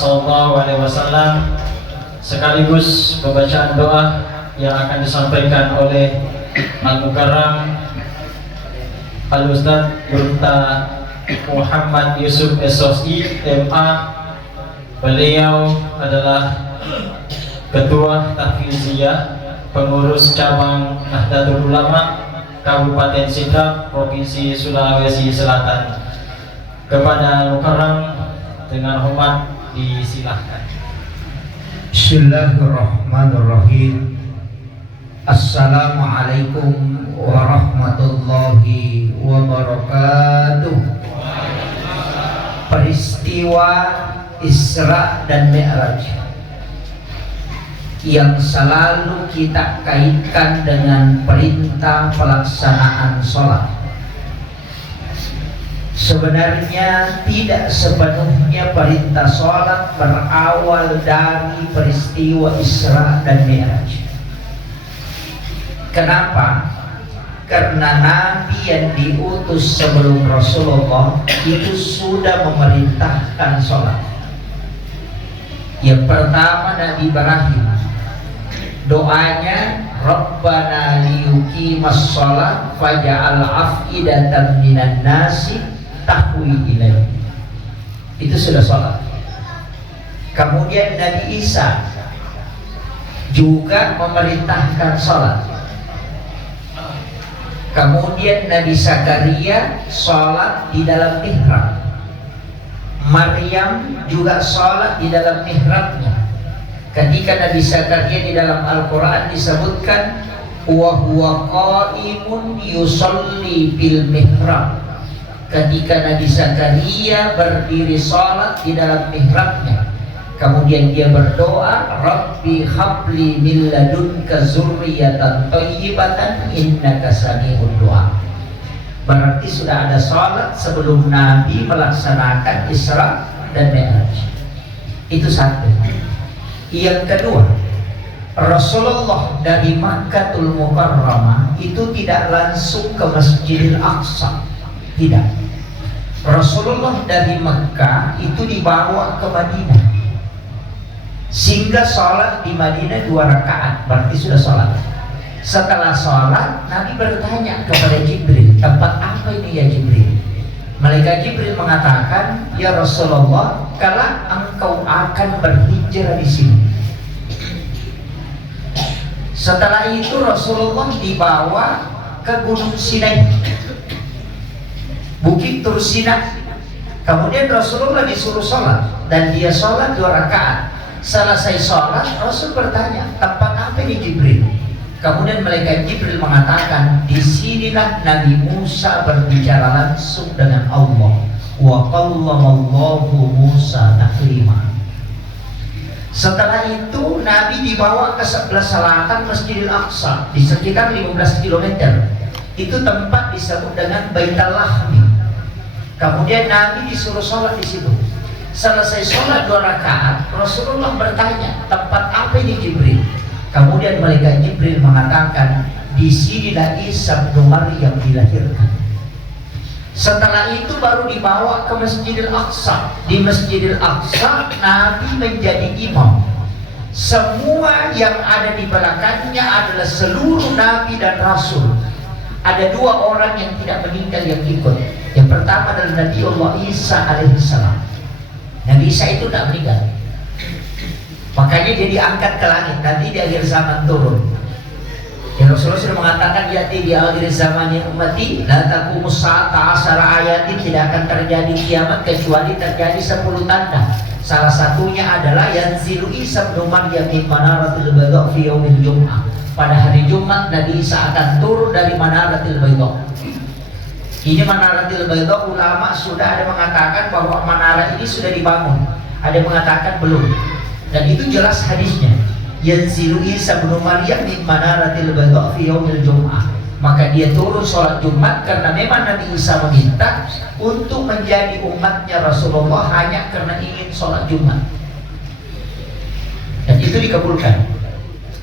Sallallahu Alaihi Wasallam, sekaligus pembacaan doa yang akan disampaikan oleh Al-Mukarram Al-Ustadz Yunta Muhammad Yusuf SOSI MA. Beliau adalah Ketua Tahfiziyah Pengurus Cabang Nahdlatul Ulama Kabupaten Sidrap, Provinsi Sulawesi Selatan. Kepada Al-Mukarram dengan hormat disilahkan. Bismillahirrahmanirrahim. Assalamualaikum warahmatullahi wabarakatuh. Peristiwa Isra dan Mi'raj yang selalu kita kaitkan dengan perintah pelaksanaan sholat, sebenarnya tidak sepenuhnya perintah sholat berawal dari peristiwa Isra dan Mi'raj. Kenapa? Karena Nabi yang diutus sebelum Rasulullah itu sudah memerintahkan sholat. Yang pertama Nabi Ibrahim, doanya Rabbana liyuqimas sholat faja'al af'idatan minan nasi tahwi ilaihi. Itu sudah sholat. Kemudian Nabi Isa juga memerintahkan sholat. Kemudian Nabi Zakaria sholat di dalam mihrab. Maryam juga sholat di dalam mihrabnya. Ketika Nabi Zakaria di dalam Al-Quran disebutkan wa huwa qaimun yusalli bil mihrab. Ketika Nabi Zakaria berdiri sholat di dalam mihrabnya, kemudian dia berdoa, Rabbi habli min ladunka zurriyatan thayyibatan innaka sami'ud du'a. Berarti sudah ada sholat sebelum Nabi melaksanakan Isra dan Mi'raj. Itu satu. Yang kedua, Rasulullah dari Makkatul Mukarramah itu tidak langsung ke Masjidil Aqsa. Tidak. Rasulullah dari Mekah itu dibawa ke Madinah, sehingga sholat di Madinah 2 rakaat, berarti sudah sholat. Setelah sholat, Nabi bertanya kepada Jibril, tempat apa ini ya Jibril? Malaikat Jibril mengatakan, ya Rasulullah, kalau engkau akan berhijrah di sini. Setelah itu Rasulullah dibawa ke Gunung Sinai, Bukit Tur Sina. Kemudian Rasulullah disuruh sholat, dan dia sholat 2 rakaat. Selesai sholat, Rasul bertanya, tempat apa ini Jibril? Kemudian malaikat Jibril mengatakan, disinilah Nabi Musa berbicara langsung dengan Allah. Wa qallamallahu Musa taklima. Setelah itu Nabi dibawa ke sebelah selatan Masjidil Aqsa, di sekitar 15 km. Itu tempat disebut dengan Baitul Lahmi. Kemudian Nabi disuruh sholat di situ. Selesai sholat 2 rakaat, Rasulullah bertanya, tempat apa ini Jibril? Kemudian malaikat Jibril mengatakan, disinilah Isa bin Maryam dilahirkan. Setelah itu baru dibawa ke Masjidil Aqsa. Di Masjidil Aqsa Nabi menjadi imam. Semua yang ada di belakangnya adalah seluruh Nabi dan Rasul. Ada 2 orang yang tidak meninggal yang ikut. Yang pertama adalah Nabi Allah Isa alaihissalam. Nabi Isa itu tidak meninggal, makanya dia diangkat ke langit. Nanti di akhir zaman turun. Ya, Rasulullah sudah mengatakan, yati di akhir zaman yang ummati la taqumus sa'ata asara ayatin, tidak akan terjadi kiamat kecuali terjadi 10 tanda. Salah satunya adalah yanzilu Isa bin Maryam min manaratil bayda fi yaumil jum'ah. Pada hari Jumat Nabi Isa akan turun dari manaratil bayda. Ini Manaratil Bayda, ulama sudah ada mengatakan bahwa menara ini sudah dibangun, ada mengatakan belum, dan itu jelas hadisnya. Yanzilu Isa bin Maryam min Manaratil Bayda fi yaumil jum'ah. Maka dia turun sholat Jumat karena memang Nabi Isa meminta untuk menjadi umatnya Rasulullah hanya karena ingin sholat Jumat, dan itu dikabulkan.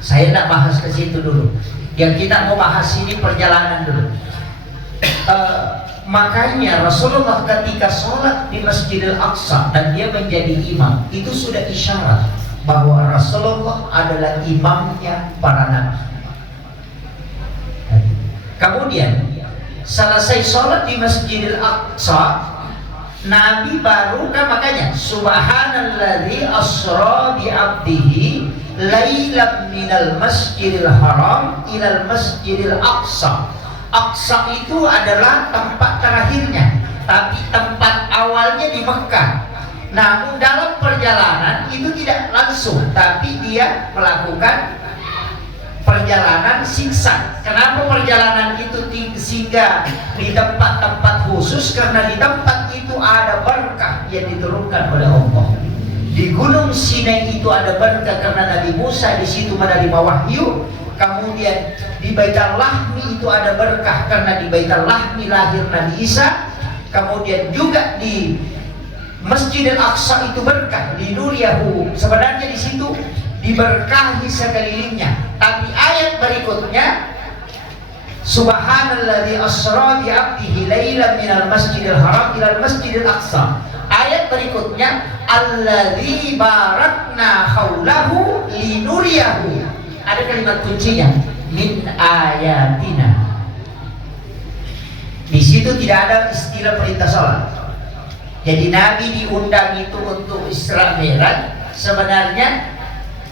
Saya tidak bahas ke situ dulu. Yang kita mau bahas ini perjalanan dulu. Makanya Rasulullah ketika sholat di Masjidil Aqsa dan dia menjadi imam, itu sudah isyarat bahwa Rasulullah adalah imamnya para nabi. Kemudian selesai sholat di Masjidil Aqsa, Nabi baru kan, makanya subhanalladzi asra bi 'abdihi lailan minal masjidil haram ilal masjidil aqsa. Aqsa itu adalah tempat terakhirnya, tapi tempat awalnya di Mekah. Namun dalam perjalanan itu tidak langsung, tapi dia melakukan perjalanan siksa. Kenapa perjalanan itu sehingga di tempat-tempat khusus? Karena di tempat itu ada berkah yang diturunkan oleh Allah. Di Gunung Sinai itu ada berkah karena Nabi Musa di situ menerima wahyu. Kemudian di Baitul Lahmi itu ada berkah karena di Baitul Lahmi lahir Nabi Isa. Kemudian juga di Masjidil Aqsa itu berkah, di Nuriyahu sebenarnya di situ diberkahi sekelilingnya. Tapi ayat berikutnya subhanalladzi asra bi 'abdihi lailan minal masjidil haram ilal masjidil aqsa. Ayat berikutnya alladzi barakna haulahu linuriyahu. Ada kalimat kuncinya min ayatina. Di situ tidak ada istilah perintah sholat. Jadi Nabi diundang itu untuk Isra Mi'raj sebenarnya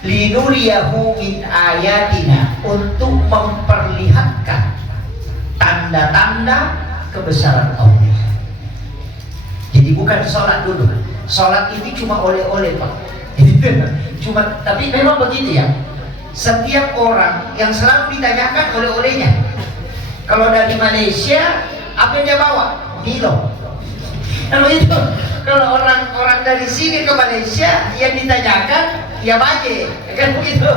linuriyahu min ayatina, untuk memperlihatkan tanda-tanda kebesaran Allah. Jadi bukan sholat dulu. Sholat ini cuma oleh-oleh Pak. Cuma, tapi memang begitu ya. Setiap orang yang selalu ditanyakan oleh-olehnya. Kalau dari Malaysia, apa yang dia bawa? Milo. Kalau itu, kalau orang dari sini ke Malaysia yang ditanyakan ya baje, kan begitu.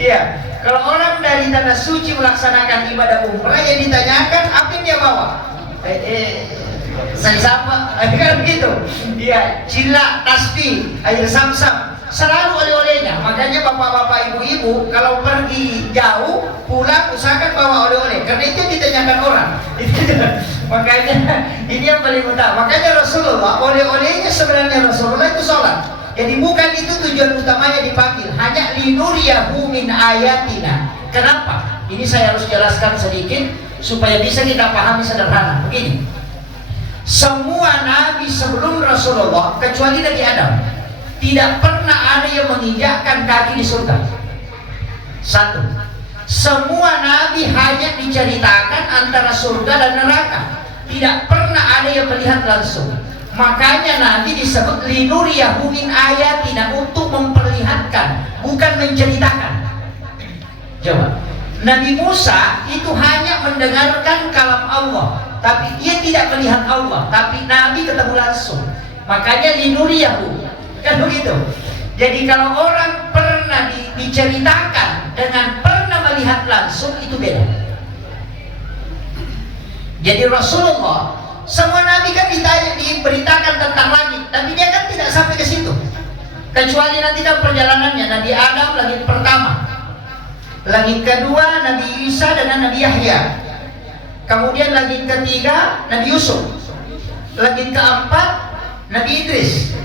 Iya. Kalau orang dari tanah suci melaksanakan ibadah umrah yang ditanyakan apa yang dia bawa? Saya sama, kan begitu. Iya, cila, tasbih, air samsam, selalu oleh-olehnya. Makanya bapak-bapak, ibu-ibu kalau pergi jauh pulang usahakan bawa oleh-oleh, karena itu yang ditanyakan orang. Makanya ini yang paling utama. Makanya Rasulullah oleh-olehnya sebenarnya Rasulullah itu sholat. Jadi bukan itu tujuan utamanya dipanggil, hanya linuriyahu min ayatina. Kenapa? Ini saya harus jelaskan sedikit supaya bisa kita pahami sederhana. Begini, semua nabi sebelum Rasulullah kecuali Nabi Adam tidak pernah ada yang menginjakkan kaki di surga. Satu, semua nabi hanya diceritakan antara surga dan neraka, tidak pernah ada yang melihat langsung. Makanya Nabi disebut linuriyahu min ayatina, untuk memperlihatkan, bukan menceritakan. Coba, Nabi Musa itu hanya mendengarkan kalam Allah, tapi dia tidak melihat Allah, tapi Nabi ketemu langsung. Makanya linuriyahu, kan begitu. Jadi kalau orang pernah diceritakan dengan pernah melihat langsung, itu beda. Jadi Rasulullah, semua nabi kan diberitakan tentang langit, tapi dia kan tidak sampai ke situ. Kecuali nanti kan perjalanannya, Nabi Adam langit pertama, langit kedua Nabi Isa dengan Nabi Yahya, kemudian langit ketiga Nabi Yusuf, langit keempat Nabi Idris,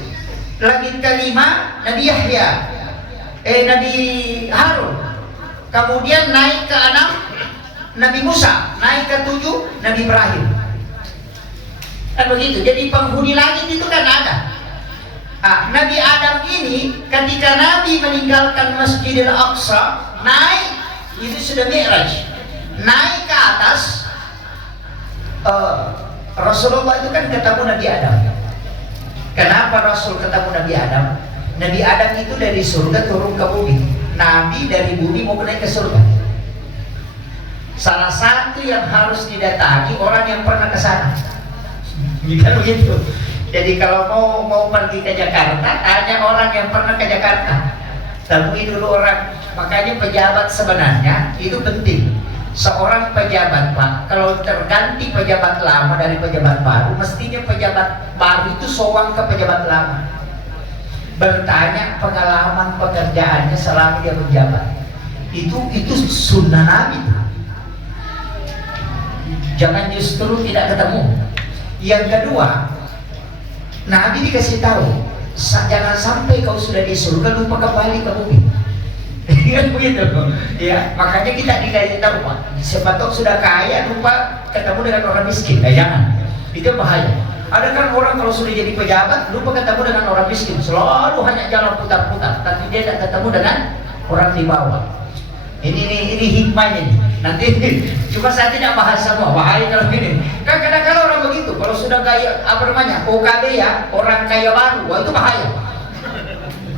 langit kelima Nabi Yahya, Nabi Harun, kemudian naik ke 6 Nabi Musa, naik ke 7 Nabi Ibrahim. Kan begitu. Jadi penghuni langit itu kan ada. Nabi Adam ini ketika Nabi meninggalkan Masjidil Aqsa, naik, itu sudah Mi'raj, naik ke atas. Rasulullah itu kan ketemu Nabi Adam. Kenapa Rasul ketemu Nabi Adam? Nabi Adam itu dari surga turun ke bumi. Nabi dari bumi mau naik ke surga. Salah satu yang harus didatangi orang yang pernah ke sana. Kan begitu. Jadi kalau mau pergi ke Jakarta, tanya orang yang pernah ke Jakarta. Temui dulu orang. Makanya pejabat sebenarnya itu penting. Seorang pejabat Pak, kalau terganti pejabat lama dari pejabat baru, mestinya pejabat baru itu sowan ke pejabat lama, bertanya pengalaman pekerjaannya selama dia menjabat. Itu sunnah Nabi. jangan justru tidak ketemu. Yang kedua, Nabi dikasih tahu, jangan sampai kau sudah di surga lupa kembali ke bumi. Kan begitu ya, makanya kita dikasih tahu, Pak, siapa tahu sudah kaya lupa ketemu dengan orang miskin. Jangan, itu bahaya. Ada kan orang kalau sudah jadi pejabat lupa ketemu dengan orang miskin, selalu hanya jalan putar-putar, tapi dia tidak ketemu dengan orang di bawah. Ini hikmahnya nih. Nanti cuma saya tidak bahas semua, bahaya kalau ini. Kan kadang-kadang orang begitu, kalau sudah kaya apa namanya OKB ya, orang kaya baru, wah itu bahaya.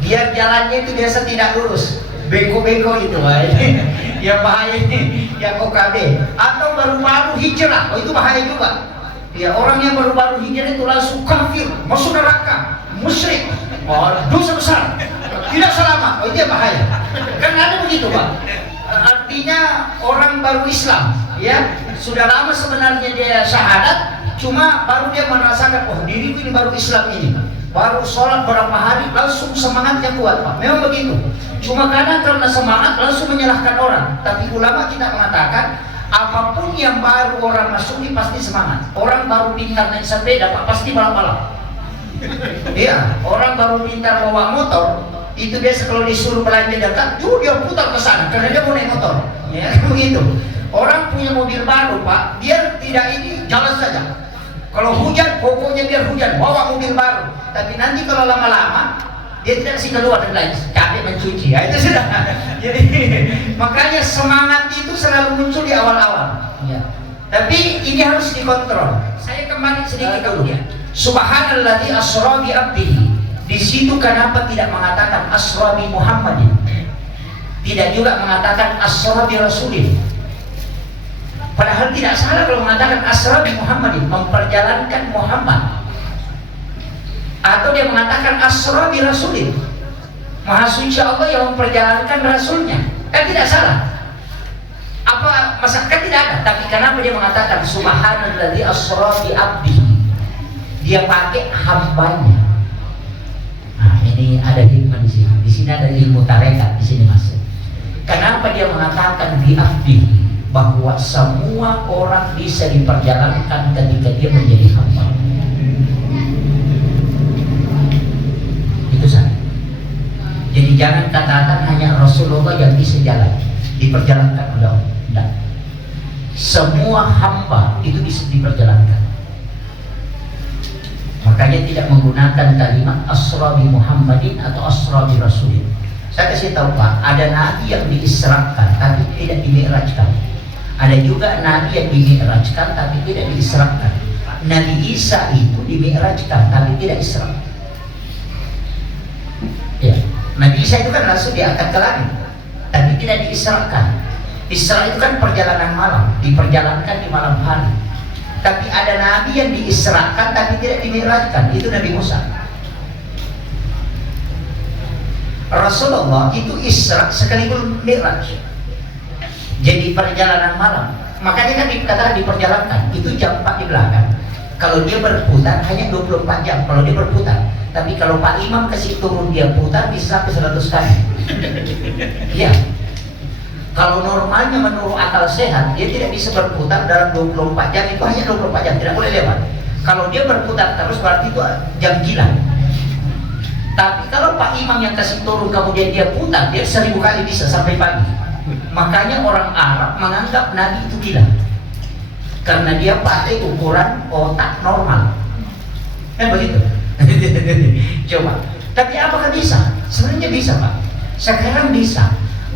Biar jalannya itu biasa tidak lurus, beko-beko itu, wah ini yang bahaya ini, yang OKB. Atau baru-baru hijrah, oh itu bahaya juga. Ya, orang yang baru-baru hijrah itu langsung kafir, masuk neraka, musyrik, dosa besar, tidak selamat, oh itu bahaya. Kan ada begitu, Pak. Artinya orang baru Islam, ya sudah lama sebenarnya dia syahadat, cuma baru dia merasakan, oh diriku ini baru Islam ini, baru sholat berapa hari langsung semangatnya kuat, Pak. Memang begitu. Cuma karena semangat langsung menyalahkan orang. Tapi ulama kita mengatakan, apapun yang baru orang masuki pasti semangat. Orang baru pintar naik sepeda, Pak, pasti balap-balap. Iya, orang baru pintar bawa motor, itu biasa kalau disuruh belanja dekat, dia putar ke sana karena dia mau naik motor. Ya, begitu. Orang punya mobil baru, Pak, biar tidak ini jalan saja. Kalau hujan, pokoknya biar hujan, bawa mobil baru. Tapi nanti kalau lama-lama dia tidak sih keluar dan lain, capek mencuci. Ya, itu sudah. Jadi makanya semangat itu selalu muncul di awal-awal. Ya. Tapi ini harus dikontrol. Saya kembali sedikit dulu ya. Subhanalladzi asra bi abdihi. Di situ kenapa tidak mengatakan asra bi Muhammadin? Tidak juga mengatakan asra bi Rasulin. Padahal tidak salah kalau mengatakan asra bi Muhammadin, memperjalankan Muhammad. Atau dia mengatakan asra bi Rasulin, Maha Suci Allah yang memperjalankan Rasulnya. Kan tidak salah. Apa masalah? Kan tidak ada. Tapi kenapa dia mengatakan subhanalladzi asra bi abdihi? Dia pakai hambanya. Nah, ini ada hikmah di sini. Di sini ada ilmu tarekat di sini masuk. Kenapa dia mengatakan bi abdihi? Bahwa semua orang bisa diperjalankan ketika dia menjadi hamba. Itu saja. Jadi jangan katakan hanya Rasulullah yang bisa jalan, diperjalankan oleh Allah. Tidak. Semua hamba itu bisa diperjalankan. Makanya tidak menggunakan kalimat asra bi Muhammadin atau asra bi Rasulin. Saya kasih tahu, Pak, ada nabi yang diisrakan tapi tidak dimi'rajkan. Ada juga nabi yang dimi'rajkan tapi tidak diisrakan. Nabi Isa itu dimi'rajkan tapi tidak isra. Ya, Nabi Isa itu kan langsung diangkat ke langit tapi tidak diisrakan. Isra itu kan perjalanan malam, diperjalankan di malam hari. Tapi ada nabi yang diisrakan tapi tidak dimi'rajkan, itu Nabi Musa. Rasulullah itu isra sekaligus mi'raj. Jadi perjalanan malam. Makanya kan dikatakan diperjalankan, itu jam 4 di belakang. Kalau dia berputar hanya 24 jam kalau dia berputar. Tapi kalau Pak Imam kasih turun dia putar bisa sampai 100 kali. Iya. Kalau normalnya menurut akal sehat dia tidak bisa berputar dalam 24 jam, itu hanya 24 jam, tidak boleh lewat. Kalau dia berputar terus berarti itu jam gila. Tapi kalau Pak Imam yang kasih turun kemudian dia putar, dia 1000 kali bisa sampai pagi. Makanya orang Arab menganggap Nabi itu gila karena dia pakai ukuran otak normal. Kan begitu? Coba. Tapi apakah bisa? Sebenarnya bisa, Pak. Sekarang bisa.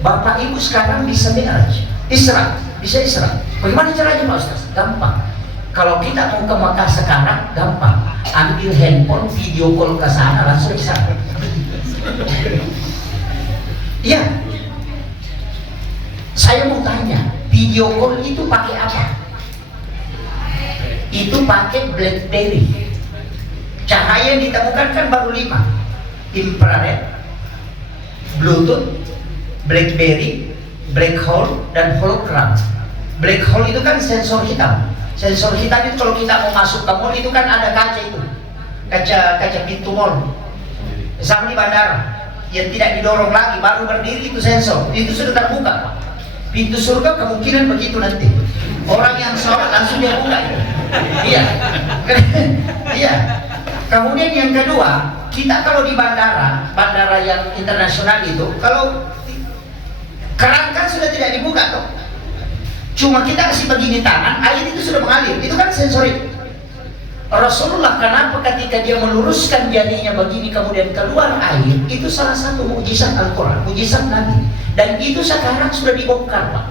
Bapak Ibu sekarang bisa mi'raj, Isra, bisa Isra. Bagaimana caranya, Pak Ustaz? Gampang. Kalau kita mau ke Makkah sekarang, gampang. Ambil handphone, video call ke sana, langsung bisa. Iya. Saya mau tanya, video call itu pakai apa? Itu pakai BlackBerry. Cahaya yang ditemukan kan baru 5. Infrared, Bluetooth, BlackBerry, black hole, dan hologram. Black hole itu kan sensor hitam. Sensor hitam itu kalau kita mau masuk ke mall itu kan ada kaca itu, kaca pintu mall. Sama di bandara, yang tidak didorong lagi, baru berdiri itu sensor. Itu sudah terbuka, Pak. Pintu surga kemungkinan begitu nanti. Orang yang sholat langsung dia buka. Iya. Iya. Kemudian yang kedua, kita kalau di bandara yang internasional itu, kalau kerangka sudah tidak dibuka toh. Cuma kita kasih begini tangan, air itu sudah mengalir. Itu kan sensorik. Rasulullah kenapa ketika dia meluruskan jarinya begini kemudian keluar air, itu salah satu mukjizat Al-Quran, mukjizat Nabi. Dan itu sekarang sudah dibongkar, Pak.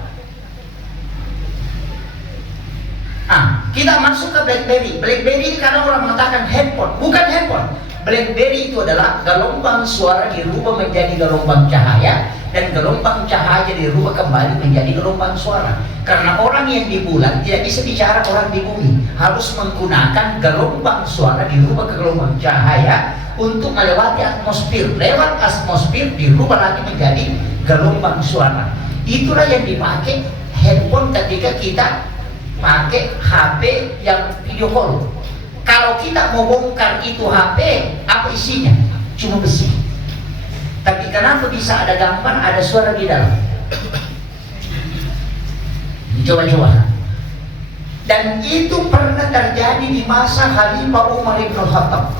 Kita masuk ke BlackBerry. BlackBerry ini karena orang mengatakan handphone, bukan handphone. BlackBerry itu adalah gelombang suara dirubah menjadi gelombang cahaya, dan gelombang cahaya dirubah kembali menjadi gelombang suara. Karena orang yang di bulan tidak bisa bicara orang di bumi, harus menggunakan gelombang suara dirubah ke gelombang cahaya untuk melewati atmosfer. Lewat atmosfer dirubah lagi menjadi gelombang suara. Itulah yang dipakai handphone ketika kita pakai HP yang video call. Kalau kita mau bongkar itu HP, apa isinya? Cuma besi. Tapi kenapa bisa ada gambar, ada suara di dalam? Coba-coba. Dan itu pernah terjadi di masa Khalifah Umar bin Khattab.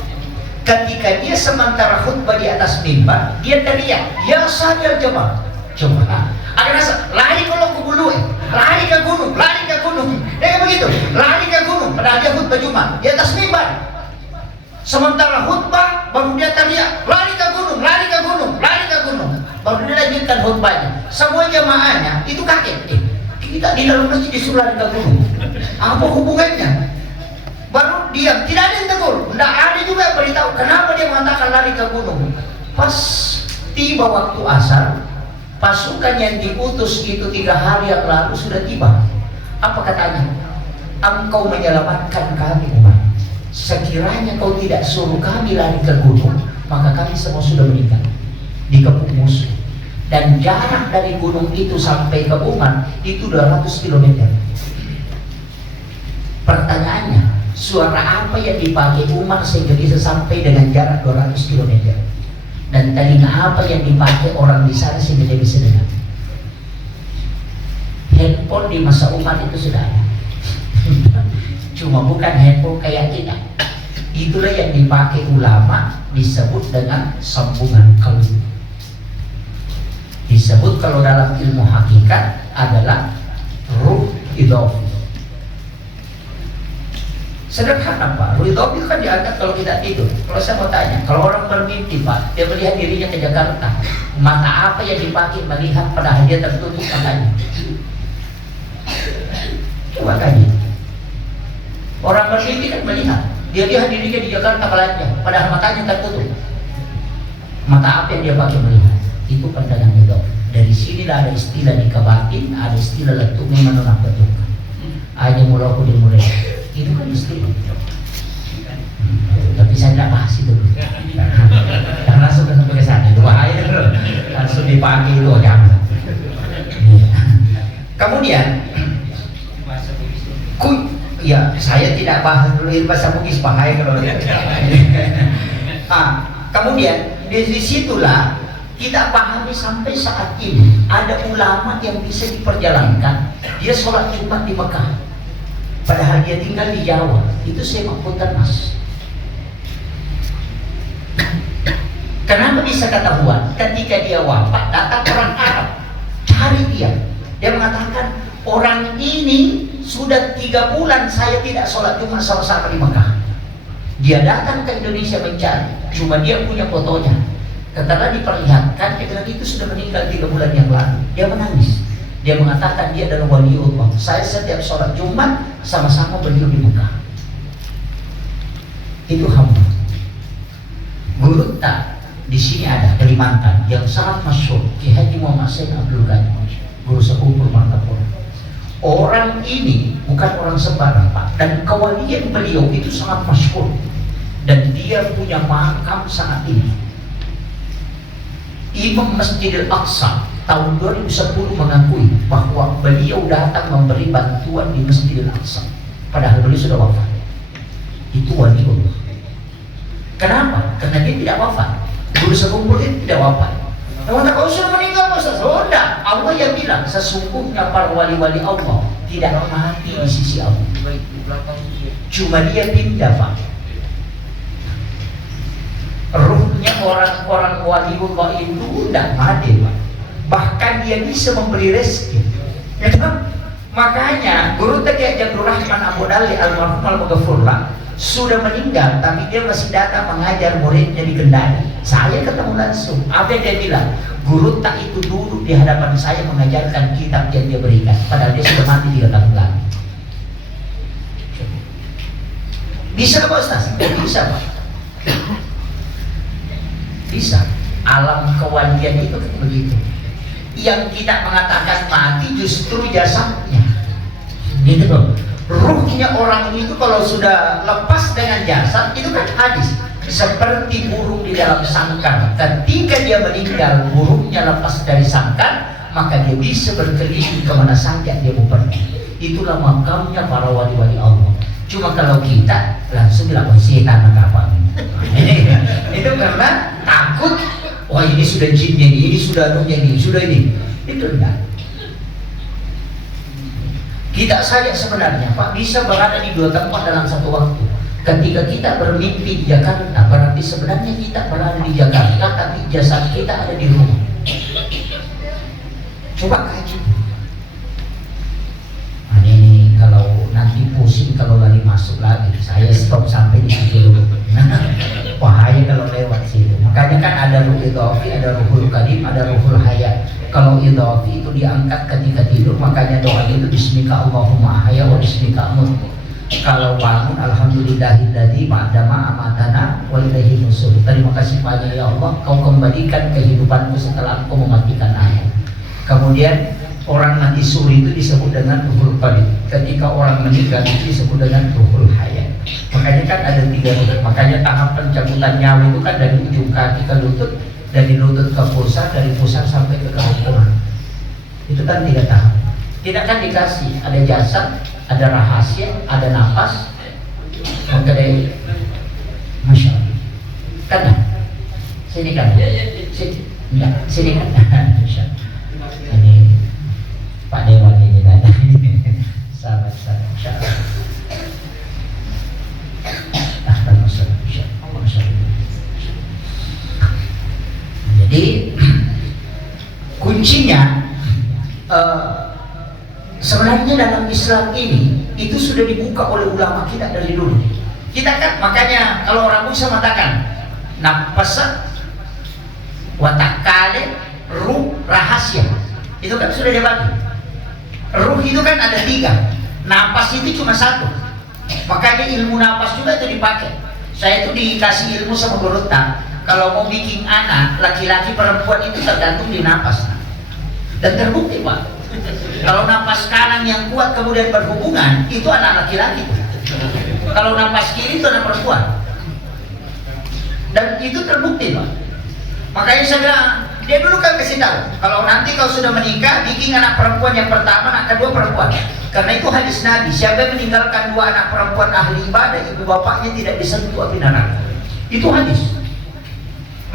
Ketika dia sementara khutbah di atas mimbar, dia teriak, "Ya sadar jemaah." Coba. Ada rasa lari kalau ke bulu, lari ke gunung, lari ke gunung. Dia begitu, lari ke gunung. Padahal dia khutbah Jumat di atas mimbar. Sementara khutbah, baru dia teriak, lari ke gunung, lari ke gunung, lari ke gunung. Baru dia lanjutkan khutbahnya. Semua jemaahnya itu kaget. Kita di dalam masjid disuruh lari ke gunung. Apa hubungannya? Baru diam, tidak ada yang tegur. Tidak ada juga yang beritahu kenapa dia mengatakan lari ke gunung. Pas tiba waktu asar, pasukan yang diutus itu 3 hari yang lalu sudah tiba. Apa katanya? Engkau menyelamatkan kami, Umar. Sekiranya kau tidak suruh kami lari ke gunung, maka kami semua sudah meninggal dikepung musuh. Dan jarak dari gunung itu sampai ke Umar itu 200 km. Pertanyaannya, suara apa yang dipakai Umar sehingga bisa sampai dengan jarak 200 km? Dan telinga apa yang dipakai orang di sana sehingga dia bisa dengar? Handphone di masa Umar itu sudah ada. Cuma bukan handphone kayak kita. Itulah yang dipakai ulama, disebut dengan sambungan kalbu. Disebut kalau dalam ilmu hakikat adalah ruh idhofi. Sederhana, Pak. Ruh idhofi kan diangkat kalau kita tidur. Kalau saya mau tanya, kalau orang bermimpi, Pak, dia melihat dirinya ke Jakarta, mata apa yang dipakai melihat padahal dia tertutup matanya? Coba kaji. Orang bermimpi kan melihat, dia lihat dirinya di Jakarta belanja, padahal matanya tertutup. Mata apa yang dia pakai melihat? Itu pandangan idhofi. Dari sinilah ada istilah dikabatin, ada istilah letumi menolak betul. Aja mulaku dimulai. Itu kan istilah. Tapi saya tidak bahas itu. Jangan langsung sampai ke sana. Itu bahaya bro. Langsung dipanggil itu jangan. Kemudian, ya saya tidak bahas dulu bahasa Bugis, bahaya kalau. Kemudian dari situlah kita pahami sampai saat ini ada ulama yang bisa diperjalankan. Dia sholat Jumat di Mekah, padahal dia tinggal di Jawa. Itu semak Mas. Kenapa bisa ketahuan? Ketika dia wafat, datang orang Arab cari dia. Dia mengatakan, orang ini sudah 3 bulan saya tidak sholat Jumat sama-sama di Mekah. Dia datang ke Indonesia mencari, cuma dia punya fotonya. Ketika diperlihatkan, dia bilang itu sudah meninggal 3 bulan yang lalu. Dia menangis. Dia mengatakan dia adalah waliullah. Saya setiap sholat Jumat sama-sama beliau di Mekah. Itu hamba. Guru tak di sini ada Kalimantan yang sangat masyhur, Ki Haji Muhammad Said Abdul Ghani, guru sepupu Martapura. Orang ini bukan orang sembarang, Pak. Dan kewalian beliau itu sangat masyhur. Dan dia punya makam sangat tinggi. Imam Masjidil Aqsa tahun 2010 mengakui bahwa beliau datang memberi bantuan di Masjidil Aqsa, padahal beliau sudah wafat. Itu waliullah. Kenapa? Karena dia tidak wafat. Guru sekumpul itu tidak wafat. Yang kau sudah meninggal Ustaz. Oh enggak, Allah yang bilang sesungguhnya para wali-wali Allah tidak mati di sisi Allah. Cuma dia pindah Pak. Ruhnya orang-orang waliullah itu tidak mati Pak. Bahkan dia bisa memberi rezeki. Ya kan? Makanya guru Taqi Abdul Rahman Abu Dali almarhum al-Maghfurlah sudah meninggal, tapi dia masih datang mengajar muridnya di Kendari. Saya ketemu langsung. Apa yang dia bilang? Guru tak itu duduk di hadapan saya mengajarkan kitab yang dia berikan. Padahal dia sudah mati 3 tahun lagi. Bisa Pak Ustaz? Bisa Pak. Bisa. Alam kewalian itu begitu. Yang kita mengatakan mati justru jasadnya. Gitu loh. Ruhnya orang itu kalau sudah lepas dengan jasad itu kan hadis seperti burung di dalam sangkar. Ketika dia meninggal, burungnya lepas dari sangkar, maka dia bisa berkeliling kemana saja dia mau pergi. Itulah makamnya para wali-wali Allah. Cuma kalau kita langsung bilang setan atau apa itu karena takut. Wah ini sudah jinnya ini sudah nunya ini sudah ini. Itu enggak. Kita saja sebenarnya Pak bisa berada di 2 tempat dalam satu waktu. Ketika kita bermimpi di Jakarta, berarti sebenarnya kita berada di Jakarta, tapi jasad kita ada di rumah. Coba kaji. Nah, ini kalau nanti pusing kalau lagi masuk lagi, saya stop sampai di situ dulu. Bahaya kalau lewat situ. Makanya kan ada ruh idhafi, ada ruhul kadim, ada ruhul hayat. Kalau idhafi itu diangkat ketika tidur, makanya doa itu bismika Allahumma ahya wa bismika amut. Kalau bangun alhamdulillahilladzi ba'dama amatana wa ilaihi nusur. Terima kasih banyak ya Allah, kau kembalikan kehidupanku setelah engkau mematikan aku. Kemudian orang mati suri itu disebut dengan ruhul qadim. Ketika orang meninggal itu disebut dengan ruhul hayat. Makanya kan ada 3 ruh. Makanya tahap pencabutan nyawa itu kan dari ujung kaki ke lutut, dari lutut ke pusat, dari pusat sampai ke kerongkongan. Itu kan 3 tahap. Tidak kan dikasih ada jasad, ada rahasia, ada nafas. Maka dari Masya Allah. Kan? Sini kan? Sini. Enggak, sini kan? Ini Pak Dewan ini datang. Sahabat-sahabat Masya Allah. Jadi kuncinya sebenarnya dalam Islam ini itu sudah dibuka oleh ulama kita dari dulu. Kita kan makanya kalau orang bisa mengatakan nafas, watakale, ruh, rahasia. Itu kan sudah dibagi. Ruh itu kan ada 3, nafas itu cuma 1. Makanya ilmu nafas juga itu dipakai. Saya itu dikasih ilmu sama guru tak. Kalau mau bikin anak, laki-laki perempuan itu tergantung di nafas. Dan terbukti Pak. Kalau nafas kanan yang kuat kemudian berhubungan, itu anak laki-laki. Kalau nafas kiri itu anak perempuan. Dan itu terbukti Pak. Makanya saya bilang, dia dulu kan kasih tahu, kalau nanti kau sudah menikah, bikin anak perempuan yang pertama, anak kedua perempuan. Karena itu hadis Nabi, siapa yang meninggalkan 2 anak perempuan ahli ibadah, ibu bapaknya tidak disentuh api neraka. Itu hadis.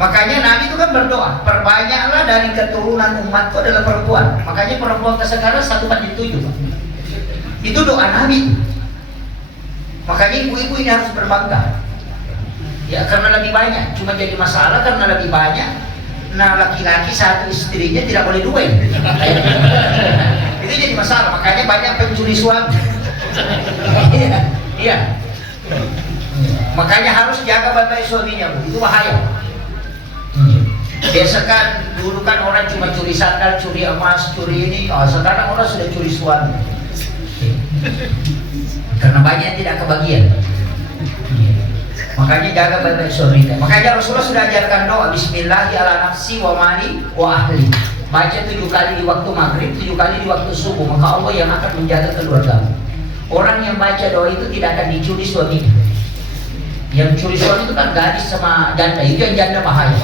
Makanya Nabi itu kan berdoa, perbanyaklah dari keturunan umatku adalah perempuan. Makanya perempuan sekarang 1/7. Itu doa Nabi. Makanya ibu-ibu ini harus berbangga. Ya karena lebih banyak, cuma jadi masalah karena lebih banyak. Nah laki-laki 1 istrinya tidak boleh 2. Itu jadi masalah, makanya banyak pencuri suami. Iya. Makanya harus jaga baik-baik suaminya, Bu. Itu bahaya. Biasa kan dulu kan orang cuma curi sandal, curi emas, curi ini. Oh, sekarang orang sudah curi suami. Karena banyak tidak kebagian. Makanya jaga baik-baik suaminya. Makanya Rasulullah sudah ajarkan doa Bismillahi ala nafsi wa mali wa ahli. Baca 7 kali di waktu maghrib, 7 kali di waktu subuh. Maka Allah yang akan menjaga keluargamu. Orang yang baca doa itu tidak akan dicuri suaminya. Yang curi suami itu kan gadis sama janda, itu yang janda bahaya.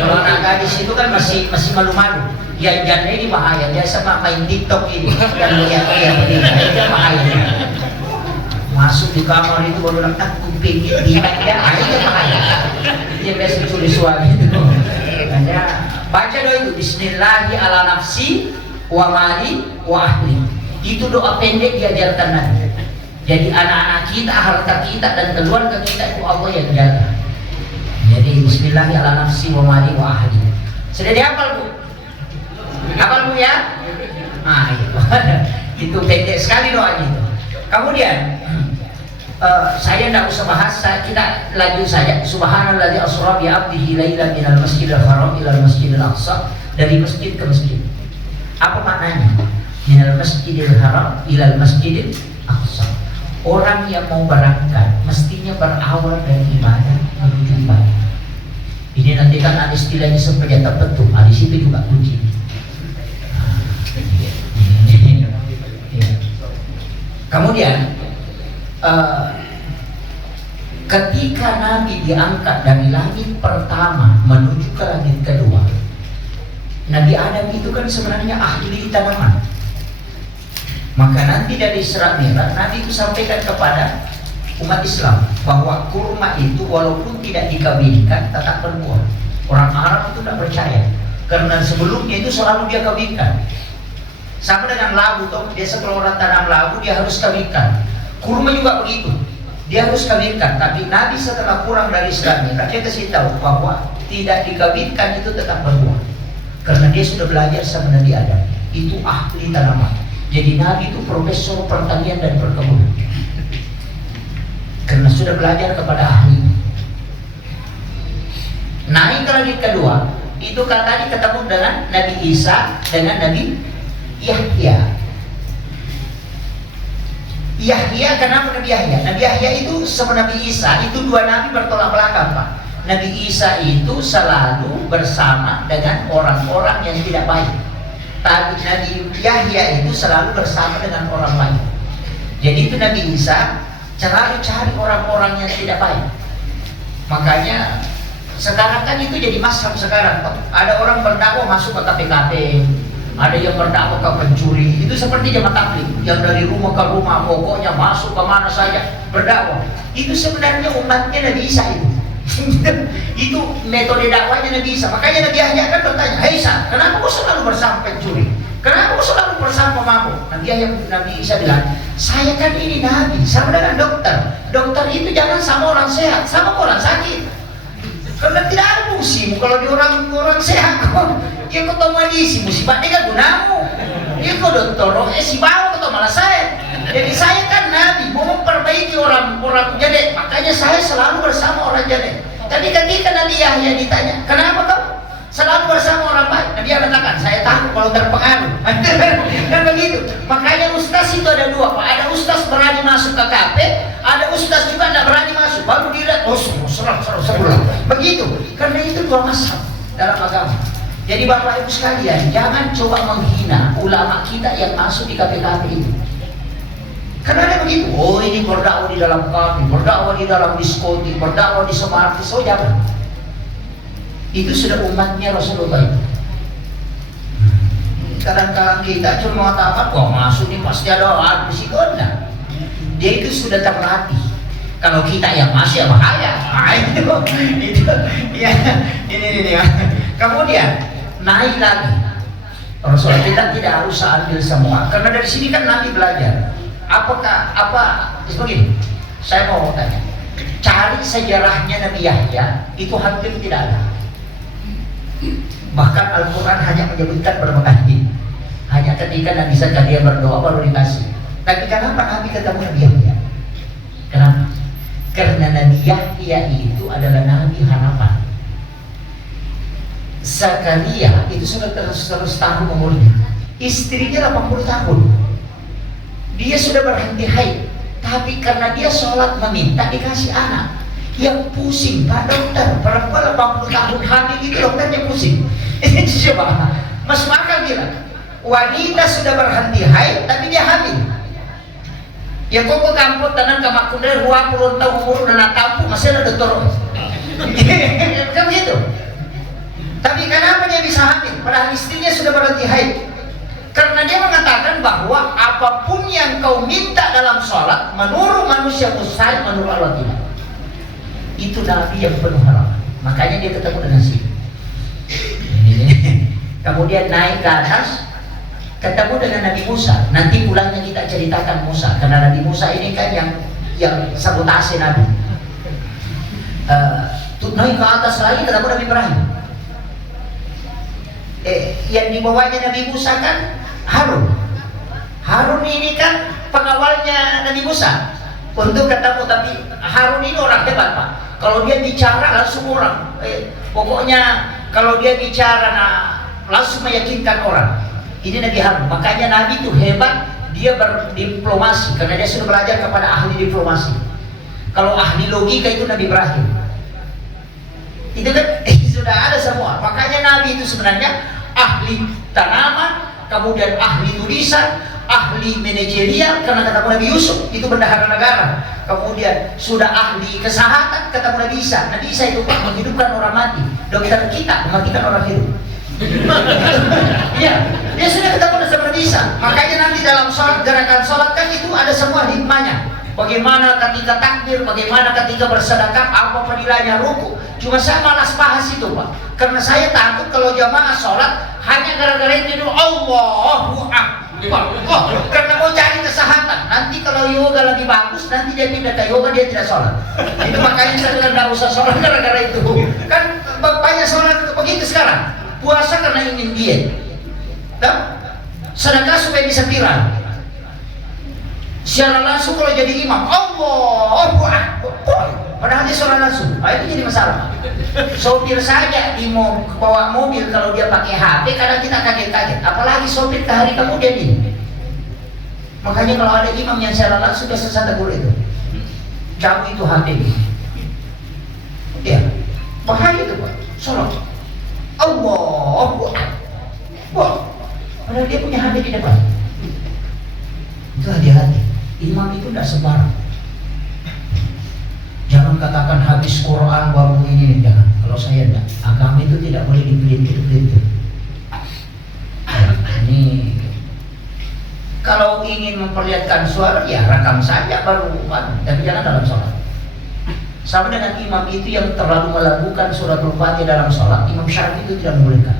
Kalau anak gadis itu kan masih malu-malu. Yang janda ini bahaya, dia sama main TikTok ini dan lihat-lihat ini, itu bahaya. Masuk di kamar itu baru nak kuping dia, itu bahaya. Dia biasa curi suami itu. akhirnya baca doa itu, Bismillahi ala nafsi wa mali wa ahli. Itu doa pendek diajarkan Nabi. Jadi anak-anak kita, harta kita dan keluarga kita itu Allah yang jaga. Jadi Bismillahi ala nafsi wa mali wa ahli. Sudah dihafal Bu? Hafal Bu ya? Ah, iya. Itu pendek sekali doanya itu. Kemudian saya tidak usah bahas, kita lanjut saja. Subhanalladzi asra bi 'abdihi lailan minal masjidil haram ilal masjidil aqsa, dari masjid ke masjid. Apa maknanya? Minal masjidil haram ilal masjidil aqsa. Orang yang mau berangkat mestinya berawal dari ibadah menuju ibadah. Ini nanti kan ada istilahnya sepenjata petung. Di situ juga kunci. Kemudian ketika Nabi diangkat dari langit pertama menuju ke langit kedua, Nabi Adam itu kan sebenarnya ahli tanaman. Maka nanti dari Isra Mi'raj Nabi itu sampaikan kepada umat Islam bahwa kurma itu walaupun tidak dikawinkan tetap berbuah. Orang Arab itu tidak percaya karena sebelumnya itu selalu dia kawinkan. Sama dengan labu toh, biasa kalau orang tanam labu dia harus kawinkan. Kurma juga begitu, dia harus kawinkan. Tapi Nabi setelah pulang dari Isra Mi'raj dia kasih tahu bahwa tidak dikawinkan itu tetap berbuah. Karena dia sudah belajar sama Nabi Adam, itu ahli tanaman. Jadi Nabi itu profesor pertanian dan perkebunan. Karena sudah belajar kepada ahli. Naik ke langit kedua, itu kan tadi ketemu dengan Nabi Isa dengan Nabi Yahya. Yahya, kenapa Nabi Yahya? Nabi Yahya itu sama Nabi Isa, itu dua nabi bertolak belakang Pak. Nabi Isa itu selalu bersama dengan orang-orang yang tidak baik. Tapi Nabi Yahya itu selalu bersama dengan orang baik. Jadi itu Nabi Isa selalu cari orang-orang yang tidak baik. Makanya sekarang kan itu jadi mazhab sekarang. Ada orang berdakwah masuk ke KPKP, ada yang berdakwah ke pencuri. Itu seperti jemaah tabligh yang dari rumah ke rumah, pokoknya masuk ke mana saja berdakwah. Itu sebenarnya umatnya Nabi Isa itu. Itu metode dakwahnya Nabi Isa. Makanya Nabi Yahya kan bertanya, "Hei Isa, kenapa kau selalu bersama pencuri? Kenapa kau selalu bersama pemabuk?" Nabi Isa bilang, "Saya kan ini Nabi, sama dengan dokter. Dokter itu jangan sama orang sehat, sama orang sakit. Karena tidak ada fungsimu kalau di orang sehat kok. Ya kau tahu medisi, musibah dia kan gunamu. Ya kau dokter, si bau kau malah saya. Jadi saya kan Nabi, mau memperbaiki orang jelek. Makanya saya selalu bersama orang jelek." Tapi ketika Nabi Yahya ditanya, "Kenapa kau selalu bersama orang baik?" Nabi Yahya mengatakan, "Saya takut kalau terpengaruh." Kan begitu. Makanya ustaz itu ada dua Pak. Ada ustaz berani masuk ke KP, ada ustaz juga tidak berani masuk. Baru dilihat, oh serang. Begitu. Karena itu dua mazhab dalam agama. Jadi Bapak Ibu sekalian, jangan coba menghina ulama kita yang masuk di KPKP itu. Karena ada begitu, oh ini berdakwah di dalam kami, berdakwah di dalam diskotik, berdakwah di Semarang, oh jangan. Itu sudah umatnya Rasulullah itu. Kadang-kadang kita cuma mengatakan, wah masuk ini pasti ada orang psikotnya. Dia itu sudah terlatih. Kalau kita yang masih ya bahaya. Itu ya, ini. Kemudian naik lagi. Rasulullah kita tidak harus ambil semua, karena dari sini kan Nabi belajar. Begini, saya mau tanya, cari sejarahnya Nabi Yahya itu hampir tidak ada. Bahkan Al-Quran hanya menyebutkan berapa kali. Hanya ketika Nabi Zakaria berdoa baru dikasih. Tapi kenapa Nabi ketemu Nabi Yahya? Kenapa? Karena Nabi Yahya itu adalah Nabi harapan. Zakaria itu sudah 100 tahun umurnya, istrinya 80 tahun. Dia sudah berhenti haid, tapi karena dia sholat meminta dikasih anak. Yang pusing Pak dokter, perempuan 80 tahun hamil itu dokternya pusing. Ini coba masuk akal kira. Wanita sudah berhenti haid tapi dia hamil. Ya kok ke kampung tanam ke makundai 20 tahun umur dan kampung masih ada dokter. Kan begitu. Tapi kenapa dia bisa hamil? Padahal istrinya sudah berhenti haid. Karena dia mengatakan bahwa apapun yang kau minta dalam sholat, menurut manusia mustahil, menurut Allah tidak. Itu Nabi yang penuh harapan. Makanya dia ketemu dengan sini. Kemudian naik ke atas, ketemu dengan Nabi Musa. Nanti pulangnya kita ceritakan Musa, karena Nabi Musa ini kan yang sabotase Nabi. Naik ke atas lagi ketemu Nabi Ibrahim. Yang dibawanya Nabi Musa kan Harun. Harun ini kan pengawalnya Nabi Musa untuk ketemu, tapi Harun ini orang hebat, Pak. Kalau dia bicara langsung orang, pokoknya kalau dia bicara langsung meyakinkan orang. Ini Nabi Harun. Makanya Nabi itu hebat, dia berdiplomasi karena dia sudah belajar kepada ahli diplomasi. Kalau ahli logika itu Nabi Ibrahim. Itu kan sudah ada semua. Makanya Nabi itu sebenarnya ahli tanaman, kemudian ahli tulisan, ahli manajerial karena ketemu Nabi Yusuf itu bendahara negara. Kemudian sudah ahli kesehatan ketemu Nabi Isa. Nabi Isa itu menghidupkan orang mati. Dokter kita mematikan orang hidup. Iya, dia sudah ketemu sama Nabi Isa. Makanya nanti dalam sholat, gerakan sholat kan itu ada semua hikmahnya. Bagaimana ketika takbir, bagaimana ketika bersedekah, apa penilaiannya ruku. Cuma saya malas bahas itu, Pak. Karena saya takut kalau jamaah sholat hanya gara-gara itu dulu Allahu Akbar. Karena mau cari kesehatan. Nanti kalau yoga lebih bagus, nanti dia pindah ke yoga, dia tidak sholat. Itu makanya saya bilang tidak usah sholat gara-gara itu. Kan banyak sholat begitu sekarang. Puasa karena ingin diet. Sedekah supaya bisa viral. Secara langsung kalau jadi imam, Allahu Akbar. Padahal dia secara langsung, itu jadi masalah. Sopir saja bawa mobil kalau dia pakai HP, kadang kita kaget-kaget. Apalagi sopir ke hari kemudian ini. Makanya kalau ada imam yang secara langsung biasa saya tegur itu, jauh itu HP. Ya, bahaya itu, Pak. Sholat. Allahu Akbar. Padahal dia punya HP di depan. Itu hati-hati. Imam itu tidak sembarang. Jangan katakan habis Quran baru ini, jangan. Kalau saya tidak, agama itu tidak boleh dipelintir-pelintir. Ini kalau ingin memperlihatkan suara, ya rekam saja baru, tapi jangan dalam sholat. Sama dengan imam itu yang terlalu melakukan suratul Fatihah dalam sholat, Imam Syafi'i itu tidak membolehkan.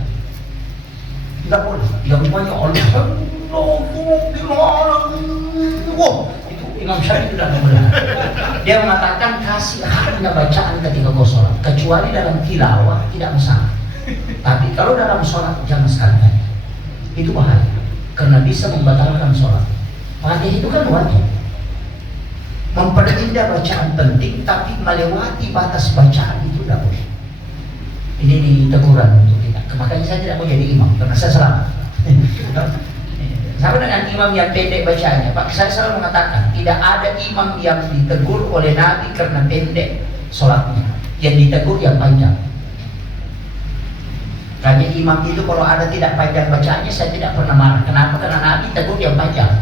Tidak boleh. Yang banyak itu Imam Syafi'i tidak membolehkan. Dia mengatakan kasih hanya bacaan ketika kau sholat, kecuali dalam tilawah tidak masalah. Tapi kalau dalam sholat jangan sekali-kali. Itu bahaya, karena bisa membatalkan sholat. Fatihah itu kan wajib. Memperindah bacaan penting, tapi melewati batas bacaan itu tidak boleh. Ini teguran untuk kita. Makanya saya tidak mau jadi imam, karena saya selamat. Sama dengan imam yang pendek bacaannya, Pak, saya selalu mengatakan tidak ada imam yang ditegur oleh Nabi karena pendek sholatnya. Yang ditegur yang panjang. Karena imam itu kalau ada tidak panjang bacaannya, saya tidak pernah marah. Kenapa? Karena Nabi tegur yang panjang.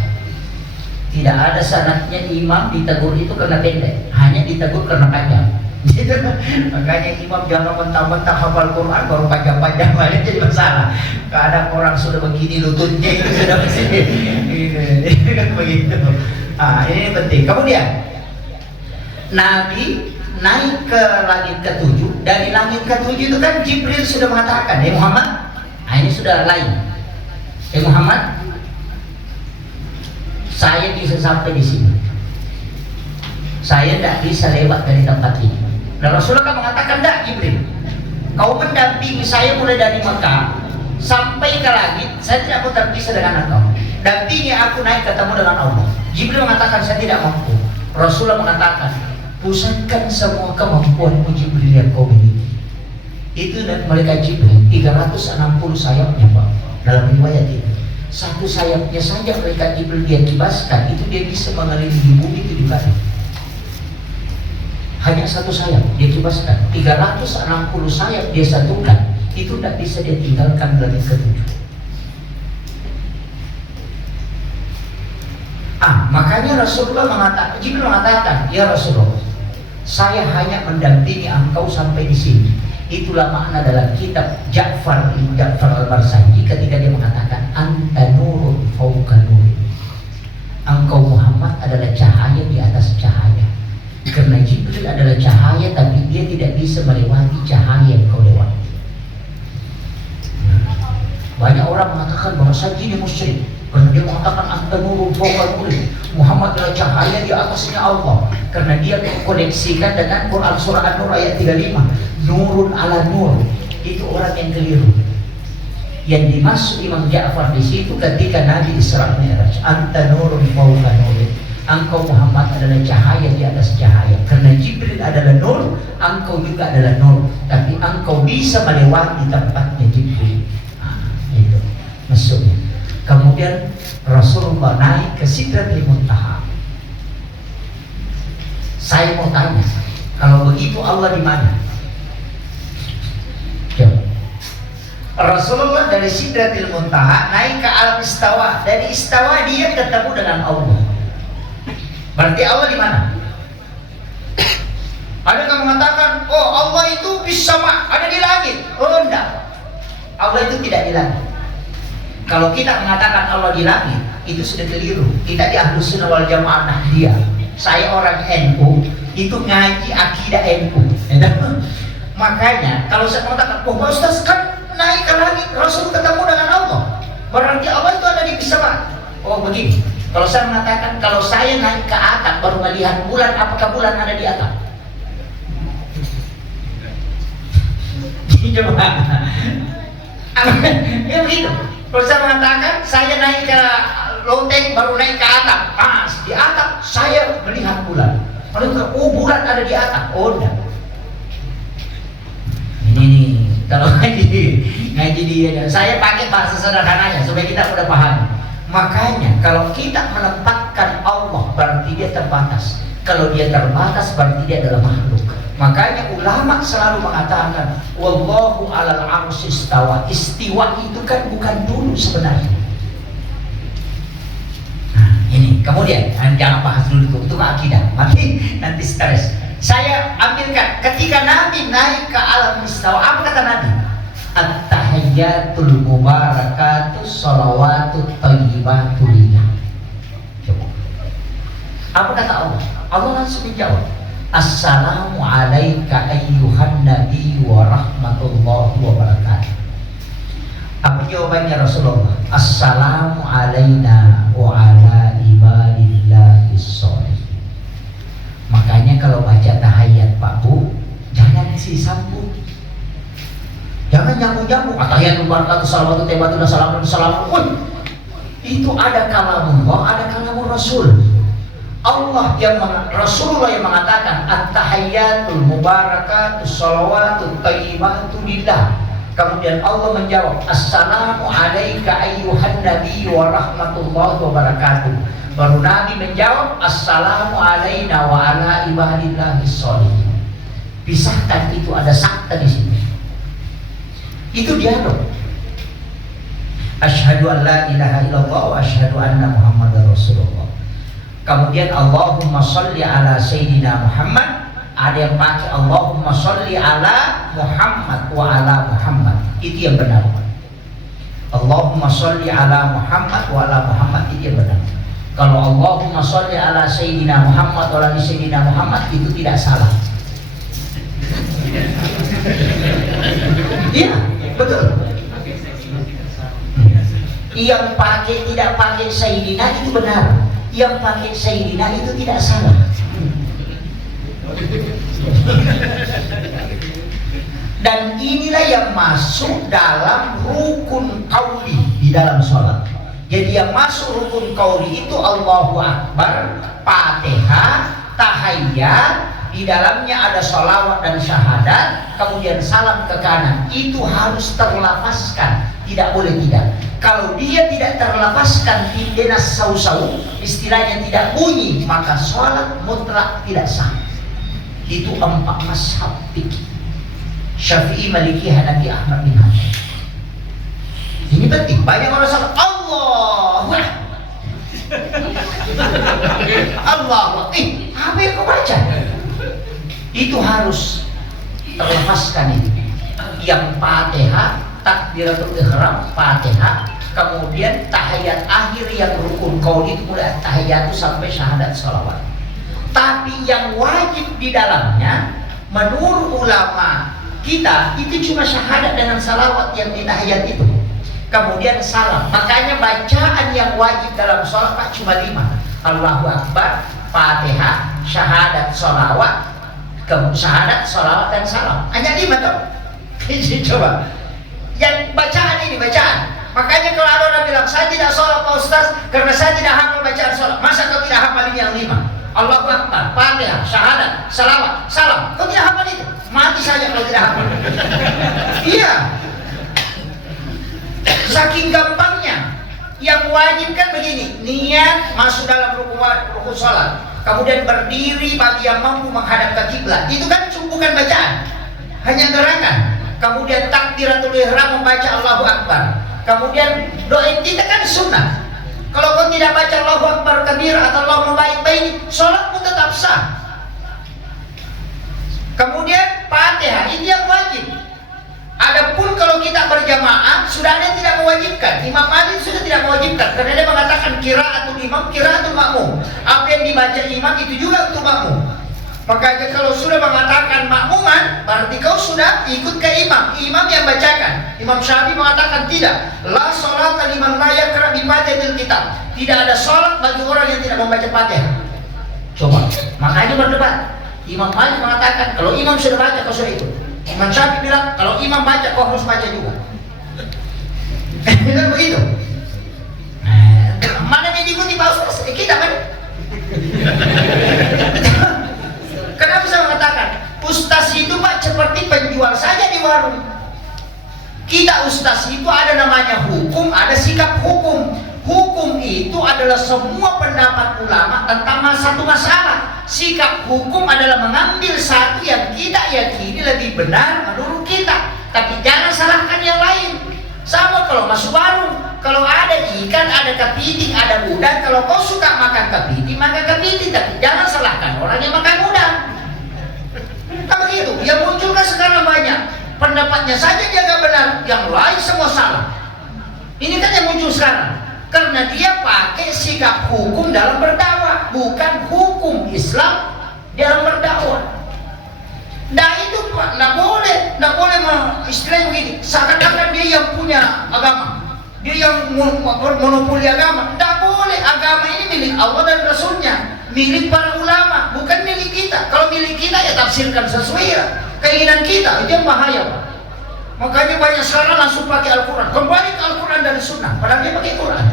Tidak ada sanadnya imam ditegur itu karena pendek, hanya ditegur karena panjang. Makanya imam jangan mentang-mentang hafal Quran baru panjang-panjang, banyak jadi masalah. Kadang orang sudah begini lututnya itu sudah begini. Begitu. Ini penting. Kemudian Nabi naik ke langit ke-7. Dari langit ke-7 itu kan Jibril sudah mengatakan, Muhammad, ini sudah lain. Muhammad, saya bisa sampai di sini. Saya tidak bisa lewat dari tempat ini. Dan Rasulullah mengatakan, tidak Jibril, kau mendampingi saya mulai dari Mekah sampai ke langit. Saya tidak mau terpisah dengan engkau. Dampingi aku naik ketemu dengan Allah. Jibril mengatakan, saya tidak mampu. Rasulullah mengatakan, pusatkan semua kemampuanmu Jibril yang kau miliki. Itu dan mereka Jibril 360 sayapnya, Pak. Dalam riwayat itu, satu sayapnya saja mereka Jibril dia kibaskan, itu dia bisa mengelilingi bumi 7 kali. Hanya satu sayap dia kibaskan, 360 sayap dia satukan, itu tidak bisa dia tinggalkan langit ke-7. Makanya Rasulullah mengatakan, Jibril mengatakan, ya Rasulullah, saya hanya mendampingi engkau sampai di sini. Itulah makna dalam kitab Ja'far al-Barsanji ketika dia mengatakan, anta nurun fauqa nur. Engkau Muhammad adalah cahaya di atas cahaya. Karena Jibril adalah cahaya, tapi dia tidak bisa melewati cahaya yang kau lewati. mengatakan bahwa saya ini musyrik karena dia mengatakan anta nurun fawqa nurin, Muhammad adalah cahaya di atasnya Allah, karena dia mengkoneksikan dengan Quran surah An-Nur ayat 35, nurun ala nur. Itu orang yang keliru. Yang dimaksud Imam Ja'far di situ ketika Nabi Isra Mi'raj, anta nurun fawqa nurin, engkau Muhammad adalah cahaya di atas cahaya. Karena Jibril adalah nur, engkau juga adalah nur, tapi engkau bisa melewati tempatnya Jibril. Itu maksudnya. Kemudian Rasulullah naik ke Sidratul Muntaha. Saya mau tanya, kalau begitu Allah di mana? Coba. Rasulullah dari Sidratul Muntaha naik ke Alam Istawa. Dari Istawa dia ketemu dengan Allah. Berarti Allah di mana? Ada yang mengatakan, oh Allah itu bisa ada di langit. Oh enggak, Allah itu tidak di langit. Kalau kita mengatakan Allah di langit, itu sudah keliru. Kita di Ahlus Sunnah wal Jamaah Nahdiyah. Saya orang NU, itu ngaji akidah NU. Makanya kalau saya mengatakan, oh Pak Ustaz kan naik ke langit, Rasul ketemu dengan Allah, berarti Allah itu ada di pesawat. Oh begini. Kalau saya mengatakan, kalau saya naik ke atap baru melihat bulan, apakah bulan ada di atap? Coba. Ya begitu. Kalau saya mengatakan, saya naik ke loteng baru naik ke atap, pas di atap saya melihat bulan. Kalau oh bulan ada di atap, oh enggak. Ini nih, kalau ngaji dia, saya pakai bahasa sederhananya supaya kita udah paham. Makanya kalau kita menempatkan Allah berarti dia terbatas. Kalau dia terbatas berarti dia adalah makhluk. Makanya ulama selalu mengatakan wallahu 'alal 'arsy istawa. Istiwa itu kan bukan dulu sebenarnya. Nah, ini kemudian jangan bahas dulu itu akidah. Nanti stres. Saya ambilkan ketika Nabi naik ke alam istawa, apa kata Nabi? At-tahiyyatul mubarakatuh sholawatut thayyibatu lillah. Coba. Apa kata Allah? Allah langsung menjawab, assalamu alayka ayyuhan nabi wa rahmatullahi wa barakatuh. Apa jawabannya Rasulullah? Assalamu alayna wa ala ibadillahi sholih. Makanya kalau baca tahiyat Pak Bu, jangan sambung. Jangan nyambung-nyambung. Tahiyat mubarakatuh salawatu tayyibatu salamun. Itu ada kalamullah, ada kalamur Rasul. Allah yang Rasulullah yang mengatakan at-tahiyyatul mubarakatuh salawatu tayyibatu lillah. Kemudian Allah menjawab assalamu alayka ayyuhan nabi wa rahmatullahi wa barakatuh. Baru Nabi menjawab assalamu alayna wa ala ibadillahi sholihin. Pisahkan, itu ada sakta di sini. Itu dialog. Asyhadu an la ilaha illallah wa asyhadu anna Muhammadar Rasulullah. Kemudian Allahumma sholli ala Sayyidina Muhammad. Ada yang pakai Allahumma sholli ala Muhammad wa ala Muhammad. Itu yang benar. Allahumma sholli ala Muhammad wa ala Muhammad, itu yang benar. Kalau Allahumma sholli ala Sayyidina Muhammad wa ala Sayyidina Muhammad, itu tidak salah. Iya, betul. Yang pakai tidak pakai Sayyidina itu benar. Yang pakai Sayyidina itu tidak salah. Dan inilah yang masuk dalam rukun qauli di dalam sholat. Jadi yang masuk rukun qauli itu Allahu Akbar, Fatihah, tahiyyat, di dalamnya ada sholawat dan syahadat, kemudian salam ke kanan. Itu harus terlafazkan, tidak boleh tidak. Kalau dia tidak terlafazkan, dinas sau-sau, istilahnya tidak bunyi, maka sholat mutlak tidak sah. Itu 4 mazhab fikih, Syafi'i, Maliki, Hanafi, Ahmad bin Hanbal. Ini penting. Banyak orang salah Allahu Akbar. Allahu Akbar. Apa yang kau baca? Itu harus terlafazkan itu. Yang Fatihah, takbiratul ihram, Fatihah, kemudian tahiyat akhir yang rukun qauli itu mulai tahiyat itu sampai syahadat sholawat. Tapi yang wajib di dalamnya menurut ulama kita itu cuma syahadat dengan salawat yang di tahiyat itu. kemudian salam. Makanya bacaan yang wajib dalam sholat Pak cuma 5. Allahu Akbar, Fatihah, syahadat, sholawat, syahadat, sholawat, dan salam. Hanya 5 tuh. Coba. Yang bacaan ini bacaan. Makanya kalau ada orang bilang saya tidak sholat Pak Ustaz karena saya tidak hafal bacaan sholat. Masa kau tidak hafal ini yang 5? Allahu Akbar, Fatihah, syahadat, salawat, salam. Kau tidak hafal itu? Mati saja kalau tidak hafal. Iya. Saking gampangnya. Yang wajib kan begini, niat masuk dalam rukun sholat, kemudian berdiri bagi yang mampu menghadap ke kiblat. Itu kan bukan bacaan, hanya gerakan. Kemudian takbiratul ihram, membaca Allahu Akbar. Kemudian doa kita kan sunnah. Kalau kau tidak baca Allahu Akbar kabir atau Allahu baik-baik, sholatmu tetap sah. Kemudian Fatihah, ini yang wajib. Adapun kalau kita berjamaah, sudah ada yang tidak mewajibkan. Imam Malik sudah tidak mewajibkan karena dia mengatakan qiraatul imam, qiraatul makmum. Apa yang dibaca imam itu juga untuk makmum. Makanya kalau sudah mengatakan makmuman, berarti kau sudah ikut ke imam. Imam yang bacakan. Imam Syafi'i mengatakan tidak. La sholata liman la yaqra bi fatihatil kitab. Tidak ada sholat bagi orang yang tidak membaca Fatihah. Coba. Makanya berdebat. Imam Malik mengatakan kalau imam sudah baca kau sudah ikut. Imam Syafi'i bilang kalau imam baca kau harus baca juga. Kan begitu. Mana yang diikuti Pak Ustaz? Kita kan. Kenapa saya mengatakan Ustaz itu Pak seperti penjual saja di warung. Kita Ustaz itu ada namanya hukum, ada sikap hukum. Hukum itu adalah semua pendapat ulama tentang satu masalah. Sikap hukum adalah mengambil satu yang kita yakini lebih benar menurut kita, tapi jangan salahkan yang lain. Sama kalau masuk warung, kalau ada ikan, ada kepiting, ada udang, kalau kau suka makan kepiting, makan kepiting, tapi jangan salahkan orang yang makan udang. Kan begitu. Yang muncul kan sekarang banyak pendapatnya saja dia nggak benar, yang lain semua salah. Ini kan yang muncul sekarang. Karena dia pakai sikap hukum dalam berdakwah, bukan hukum Islam dalam berdakwah. Nah itu Pak, nggak boleh istilahnya begini. Seakan-akan dia yang punya agama, dia yang monopoli agama. Nggak boleh. Agama ini milik Allah dan Rasulnya, milik para ulama, bukan milik kita. Kalau milik kita ya tafsirkan sesuai keinginan kita. Itu yang bahaya Pak. Makanya banyak sekarang langsung pakai Al-Quran. Kembali ke Al-Quran dan Sunnah. Padahal dia pakai Quran.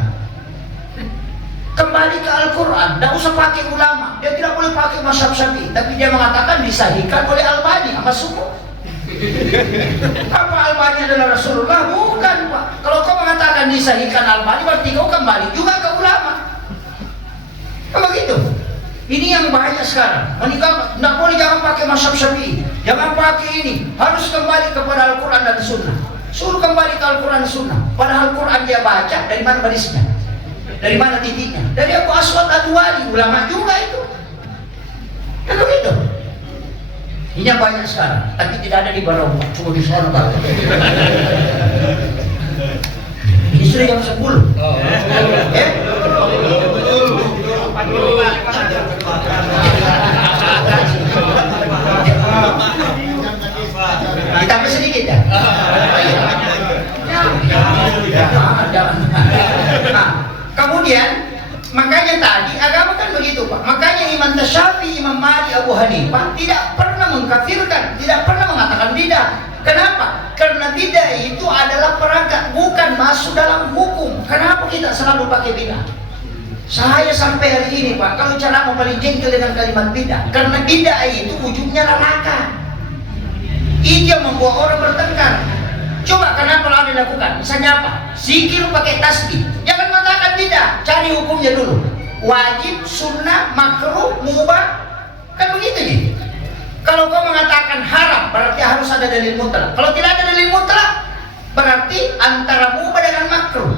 Kembali ke Al-Quran. Tidak usah pakai ulama. Dia tidak boleh pakai mazhab Syafi'i. Tapi dia mengatakan disahihkan oleh Albani sama suku. Apa Albani adalah Rasulullah? Bukan Pak. Kalau kau mengatakan disahihkan Albani, berarti kau kembali juga ke ulama. Kan begitu. Ini yang bahaya sekarang. Menikah, tidak boleh jangan pakai mazhab Syafi'i. Jangan pakai ini. Harus kembali kepada Al-Quran dan Sunnah. Suruh kembali ke Al-Quran dan Sunnah. Padahal Al-Quran dia baca, dari mana barisnya? Dari mana titiknya? Dari Abu Aswad Ad-Duali. Ulama juga itu. Kan begitu. Ini yang banyak sekarang. Tapi tidak ada di Barong. Cuma di sana Pak. Ini sudah jam 10. Ditambah sedikit ya? Nah, kemudian makanya tadi agama kan begitu Pak. Makanya Imam Syafi'i, Imam Malik, Abu Hanifah tidak pernah mengkafirkan, tidak pernah mengatakan bidah. Kenapa? Karena bidah itu adalah perangkat, bukan masuk dalam hukum. Kenapa kita selalu pakai bidah? Saya sampai hari ini Pak, kalau cara paling jengkel dengan kalimat bidah, karena bidah itu ujungnya neraka. Itu yang membuat orang bertengkar. Coba kenapa lalu dilakukan? Misalnya apa? Zikir pakai tasbih. Jangan mengatakan bidah, cari hukumnya dulu. Wajib, sunnah, makruh, mubah. Kan begitu nih. Kalau kau mengatakan haram, berarti harus ada dalil mutlak. Kalau tidak ada dalil mutlak, berarti antara mubah dengan makruh.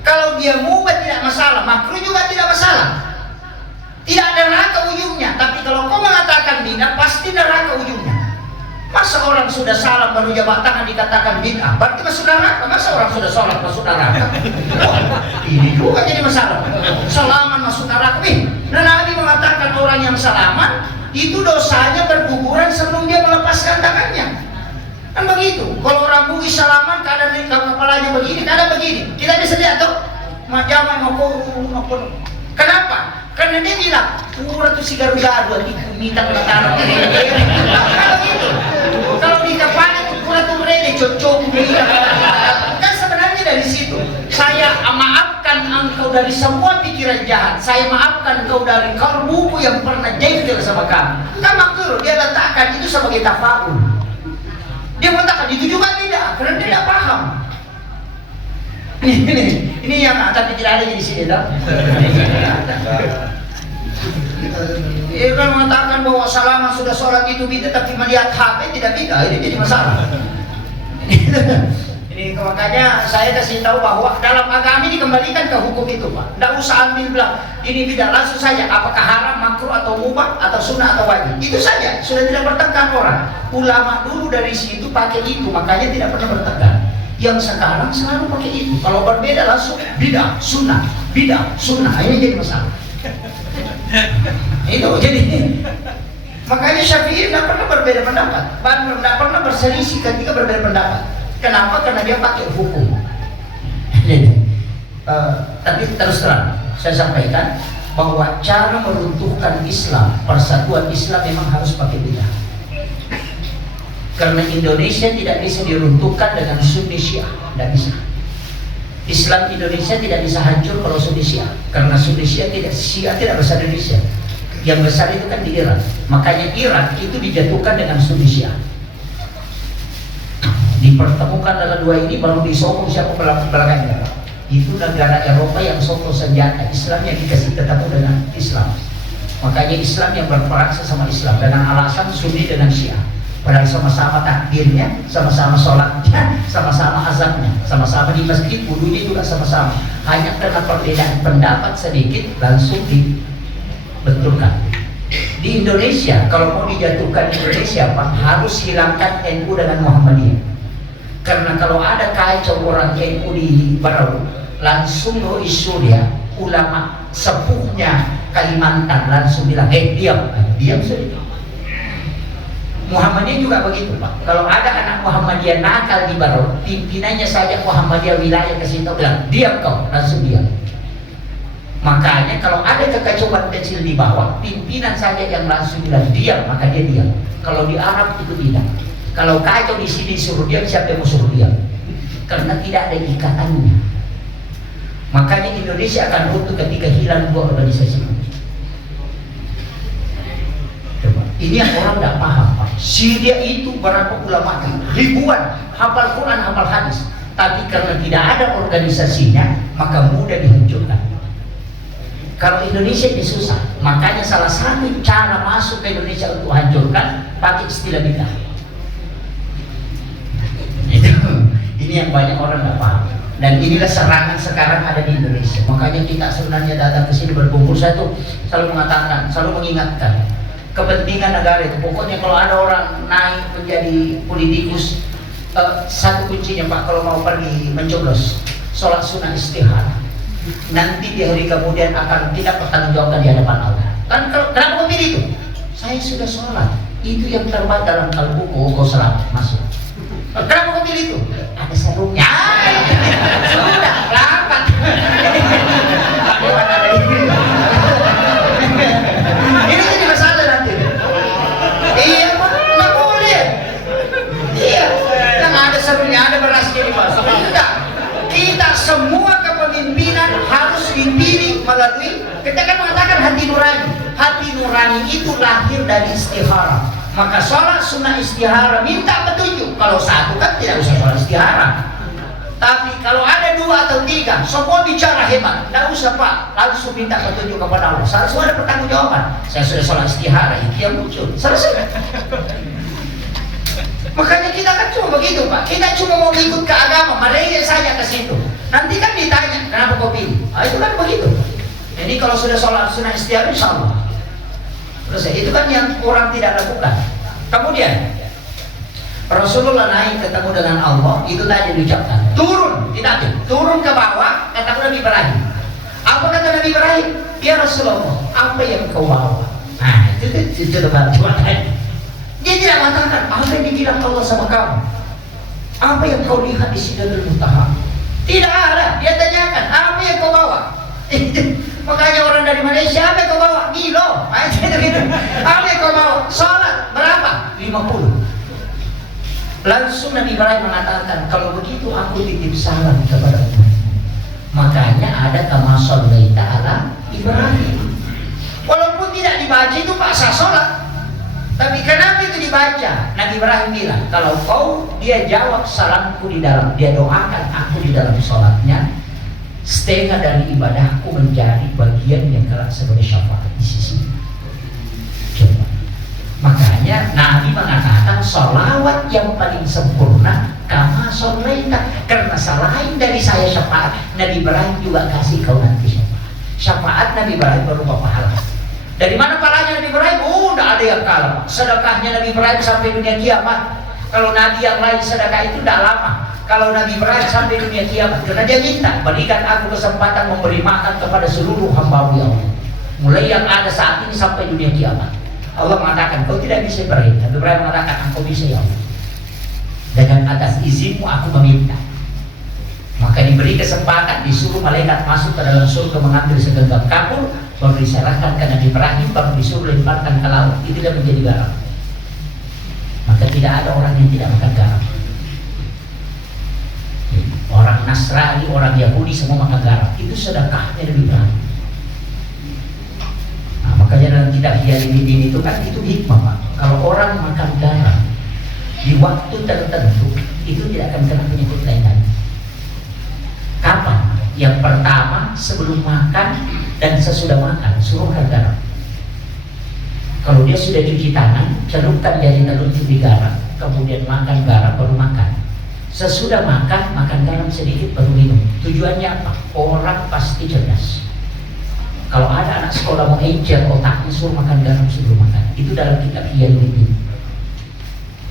Kalau dia mubah tidak masalah, makruh juga tidak masalah. Tidak ada neraka ujungnya. Tapi kalau kau mengatakan bidah, pasti neraka ujungnya. Masa orang sudah salam baru jabat tangan dikatakan bid'ah, berarti masuk neraka? Masa orang sudah sholat masuk neraka? Ini juga jadi masalah. Salaman masuk neraka. Nah Nabi mengatakan orang yang salaman itu dosanya berguguran sebelum dia melepaskan tangannya. Kan begitu. Kalau orang Bugis salaman keadaan kepalanya begini, keadaan begini. Kita bisa lihat tuh. Majaman mau. Kenapa? Karena dia bilang, tuh si garu-garu, minta kena tanah. Kan begitu. Kalau di depannya tuh tuh mereka cocok kan sebenarnya dari situ. Saya maafkan engkau dari semua pikiran jahat. Saya maafkan engkau dari kalbumu yang pernah jengkel sama kamu. Kan makruh dia letakkan itu sebagai tafaul. Dia mengatakan itu juga tidak, karena dia tidak paham. Ini yang tapi tidak ada di sini, dah. Dia kan mengatakan bahwa salaman sudah sholat itu bid'ah, tapi melihat HP tidak bid'ah, ini jadi masalah. Ini makanya saya kasih tahu bahwa dalam agama ini dikembalikan ke hukum itu, Pak. Tidak usah ambil bilang ini bid'ah, langsung saja apakah haram, makruh atau mubah atau sunnah atau wajib. Itu saja, sudah tidak bertengkar orang. Ulama dulu dari situ pakai itu, makanya tidak pernah bertengkar. Yang sekarang selalu pakai itu. Kalau berbeda langsung bid'ah, sunnah, bid'ah, sunnah. Ini jadi masalah. Itu jadi makanya Syafi'i tidak pernah berbeda pendapat, tidak pernah berselisih ketika berbeda pendapat. Kenapa? Karena dia pakai hukum. Tapi terus terang saya sampaikan bahwa cara meruntuhkan Islam, persatuan Islam memang harus pakai bid'ah. Karena Indonesia tidak bisa diruntuhkan dengan Sunni Syiah, tidak bisa. Islam Indonesia tidak bisa hancur kalau Sunni Syiah, karena Sunni Syiah tidak besar di Indonesia. Yang besar itu kan di Iran. Makanya Iran itu dijatuhkan dengan Sunni Syiah. Dipertemukan dalam dua ini baru disokong siapa belakangnya. Itu negara Eropa yang sokong senjata, Islam yang dikasih ketemu dengan Islam. Makanya Islam yang berperang sesama Islam dengan alasan Sunni dengan Syiah. Padahal sama-sama takbirnya, sama-sama sholatnya, sama-sama azannya, sama-sama di masjid, wudunya juga sama-sama. Hanya karena perbedaan pendapat sedikit langsung dibetulkan. Di Indonesia, kalau mau dijatuhkan Indonesia, Pak, harus hilangkan NU dengan Muhammadiyah. Karena kalau ada kacau orang NU di Barau, langsung isu dia, ulama sepuhnya Kalimantan langsung bilang, diam saja. Muhammadiyah juga begitu, Pak. Kalau ada anak Muhammadiyah nakal di Barau, pimpinannya saja Muhammadiyah wilayah ke situ bilang, diam kau, langsung diam. Makanya kalau ada kekacauan kecil di bawah, pimpinan saja yang langsung bilang diam, maka dia diam. Kalau di Arab itu tidak. Kalau kacau di sini suruh diam, siapa yang mau suruh diam? Karena tidak ada ikatannya. Makanya Indonesia akan runtuh ketika hilang dua organisasi. Ini yang orang tidak paham, Pak. Syria itu berapa ulama, ribuan, hafal Quran, hafal hadis. Tapi karena tidak ada organisasinya, maka mudah dihancurkan. Kalau Indonesia ini susah, makanya salah satu cara masuk ke Indonesia untuk hancurkan pakai istilah bid'ah. Ini yang banyak orang tidak paham. Dan inilah serangan sekarang ada di Indonesia. Makanya kita sebenarnya datang ke sini berkumpul, saya tuh selalu mengatakan, selalu mengingatkan kepentingan negara itu. Pokoknya kalau ada orang naik menjadi politikus, satu kuncinya, Pak, kalau mau pergi mencoblos, sholat sunnah istihara. Nanti di hari kemudian akan tidak pertanggungjawabkan di hadapan Allah. Kan kenapa kau pilih itu? Saya sudah sholat. Itu yang terbaik dalam kalbuku, kau selamat masuk. Kenapa kau pilih itu? Ada sarungnya. Sudah selamat. Ini jadi masalah nanti. Iya, Pak, nggak boleh. Iya, yang ada sarungnya, ada berasnya di masuk. Enggak. Kita semua kepemimpinan harus dipilih melalui, kita kan mengatakan hati nurani. Hati nurani itu lahir dari istihara. Maka sholat sunnah istihara minta petunjuk. Kalau satu kan tidak usah sholat istihara. Tapi kalau ada dua atau tiga, semua bicara hebat, tidak usah, Pak, langsung minta petunjuk kepada Allah. Semua ada pertanggungjawaban. Saya sudah sholat istihara, itu yang muncul. Selesai. Makanya kita kan cuma begitu, Pak. Kita cuma mau ikut ke agama, mereka saja ke situ. Nanti kan ditanya, kenapa kau pilih? Itu kan begitu. Jadi kalau sudah sholat sunnah istihara, insya Allah. Terus itu kan yang orang tidak lakukan. Kemudian Rasulullah naik ketemu dengan Allah, itu tadi diucapkan. Turun, tidak turun ke bawah, ketemu Nabi Ibrahim. Apa kata Nabi Ibrahim? Ya Rasulullah, apa yang kau bawa? Nah, itu lebar. Dia tidak mengatakan apa yang dibilang Allah sama kamu. Apa yang kau lihat di Sidratul Muntaha? Tidak ada. Dia tanyakan, apa yang kau bawa? Makanya orang dari Malaysia, apa yang kau bawa? Milo. Apa yang kau bawa? Salat. Berapa? 50. Langsung Nabi Ibrahim mengatakan, kalau begitu aku titip salam kepada umat. Makanya ada kama shallaita ala Ibrahim. Walaupun tidak dibaca itu paksa sholat, tapi kenapa itu dibaca? Nabi Ibrahim bilang, kalau dia jawab salamku di dalam, dia doakan aku di dalam sholatnya, setengah dari ibadahku menjadi bagian yang kelak sebagai syafaat di sisi. Coba. Makanya Nabi mengatakan sholawat yang paling sempurna kama shallaita, karena selain dari saya syafaat, Nabi Ibrahim juga kasih kau nanti syafaat. Syafaat Nabi Ibrahim berupa pahala. Dari mana pahalanya Nabi Ibrahim? Tidak ada yang kalah. Sedekahnya Nabi Ibrahim sampai dunia kiamat. Kalau Nabi yang lain sedekah itu tidak lama. Kalau Nabi Ibrahim sampai dunia kiamat, karena dia minta, berikan aku kesempatan memberi makan kepada seluruh hamba ya Allah, mulai yang ada saat ini sampai dunia kiamat. Allah mengatakan, kau tidak bisa beri. Nabi Ibrahim mengatakan, engkau bisa ya Allah. Dengan atas izinmu aku meminta. Maka diberi kesempatan, disuruh malaikat masuk ke dalam surga mengambil segenggam kapur, baru diserahkan ke Nabi Ibrahim, baru disuruh lemparkan ke laut. Itu dia menjadi garam. Maka tidak ada orang yang tidak makan garam. Orang Nasrani, orang Yahudi semua makan garam. Itu sedekahnya Nabi Ibrahim. Nah, makanya dalam kitab Hiyaluddin itu kan itu hikmah, Pak. Kalau orang makan garam di waktu tertentu, itu tidak akan kena penyakit lain-lain. Kapan? Yang pertama sebelum makan dan sesudah makan, suruh makan garam. Kalau dia sudah cuci tangan, celupkan jari telunjuk di garam, kemudian makan garam baru makan. Sesudah makan, makan garam sedikit baru minum. Tujuannya apa? Orang pasti cerdas. Kalau ada anak sekolah mau encer otaknya, suruh makan garam sebelum makan. Itu dalam kitab Hiyaluddin.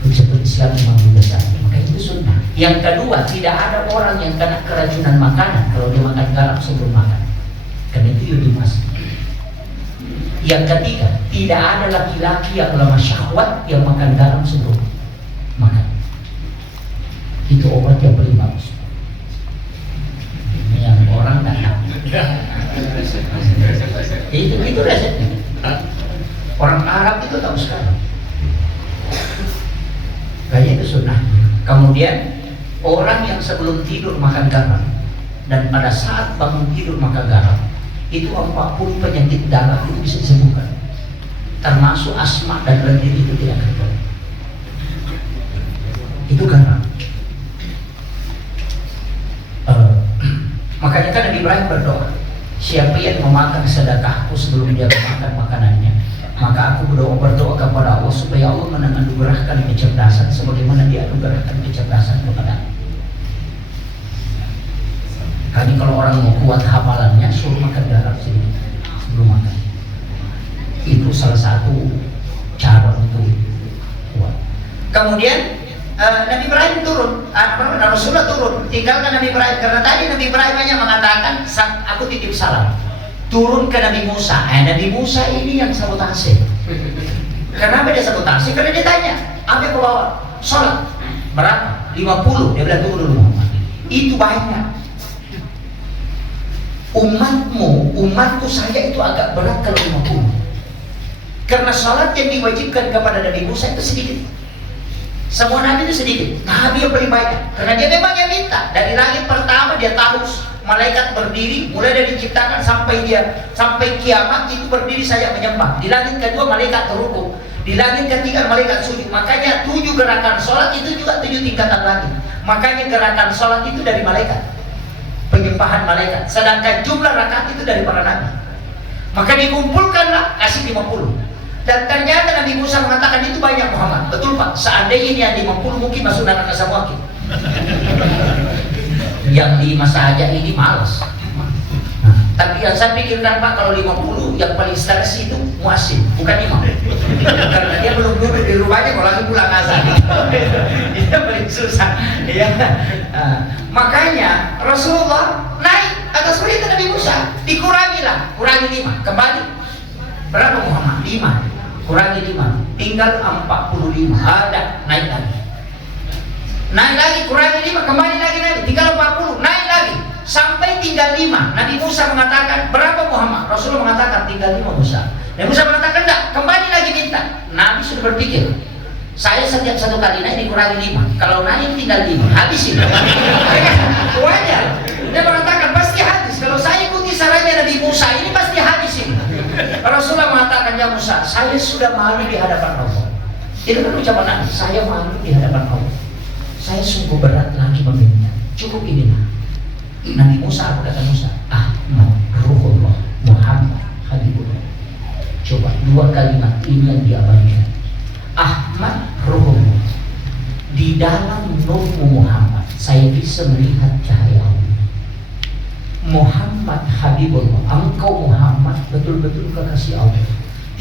Sebut Islam Imam Ghazali. Maka itu sunnah. Yang kedua, tidak ada orang yang kena keracunan makanan kalau dia makan garam sebelum makan. Karena itu yudimas. Yang ketiga, tidak ada laki-laki yang lemah syahwat yang makan garam sebelum makan. Itu obat yang paling bagus. Ini yang orang tak tahu. Itu resepnya. Orang Arab itu tahu sekarang. Kayaknya itu sunnah. Kemudian orang yang sebelum tidur makan garam dan pada saat bangun tidur makan garam, itu 40 penyakit darah itu bisa disembuhkan. Termasuk asma dan lendir itu tidak akan. Itu garam. Makanya kan Nabi Ibrahim berdoa, siapa yang memakan sedekahku sebelum dia memakan makanannya, maka aku berdoa kepada Allah supaya Allah menganugerahkan kecerdasan sebagaimana dia anugerahkan kecerdasan kepada aku. Kali kalau orang mau kuat hafalannya, suruh makan garam sedikit sebelum makan. Itu salah satu cara untuk kuat. Kemudian Nabi Ibrahim turun, Rasulullah turun, tinggalkan Nabi Ibrahim, karena tadi Nabi Ibrahim hanya mengatakan, aku titip salam. Turun ke Nabi Musa. Nabi Musa ini yang sabotase. Kenapa dia sabotase? Karena dia tanya, apa yang kau bawa? Sholat. Berapa? 50. Dia bilang, tunggu dulu Muhammad. Itu banyak. Umatku saya itu agak berat kalau 50. Karena sholat yang diwajibkan kepada Nabi Musa itu sedikit. Semua Nabi itu sedikit. Nabi yang paling banyak. Karena dia memang yang minta. Dari langit pertama dia tahu malaikat berdiri, mulai dari diciptakan sampai kiamat itu berdiri saja menyembah. Di langit kedua malaikat terukuk. Di langit ketiga malaikat sujud. Makanya 7 gerakan sholat itu juga 7 tingkatan lagi. Makanya gerakan sholat itu dari malaikat, penyembahan malaikat. Sedangkan jumlah rakaat itu dari para nabi. Maka dikumpulkanlah, kasih 50. Dan ternyata Nabi Musa mengatakan itu banyak Muhammad. Betul Pak, seandainya ini yang 50 mungkin masuk neraka semua. Yang 5 saja ini malas. Nah, tapi yang saya pikirkan Pak, kalau 50 yang paling stres itu muazzin, bukan imam. Karena dia belum duduk di rumahnya, kalau lagi pulang azan. Dia paling susah. Ya. Makanya Rasulullah naik atas perintah Nabi Musa, dikurangilah, kurangi 5, kembali. Berapa Muhammad? 5. Kurangi 5, tinggal 45. Ada, naik lagi. naik lagi, kurangi 5, kembali lagi naik, tinggal 40, naik lagi sampai tinggal 5. Nabi Musa mengatakan, berapa Muhammad? Rasulullah mengatakan tinggal 5 Musa. Nabi Musa mengatakan, enggak, kembali lagi minta. Nabi sudah berpikir, saya setiap 1 kali naik dikurangi 5, kalau naik tinggal 5, habis ini. Wajar. Dia mengatakan pasti habis. Kalau saya ikuti sarannya Nabi Musa, ini pasti habis ini. Rasulullah mengatakan, ya Musa, saya sudah malu di hadapan Allah. Itu kan ucapan Nabi, saya malu di hadapan Allah. Saya sungguh berat lagi meminta. Cukup inilah. Nabi Musa, kata Musa, Ahmad, Ruhullah, Muhammad, Habibullah. Coba 2 kalimat ini yang diabadikan. Ahmad, Ruhullah. Di dalam nurmu Muhammad, saya bisa melihat cahaya Allah. Muhammad, Habibullah. Engkau Muhammad betul-betul kekasih Allah.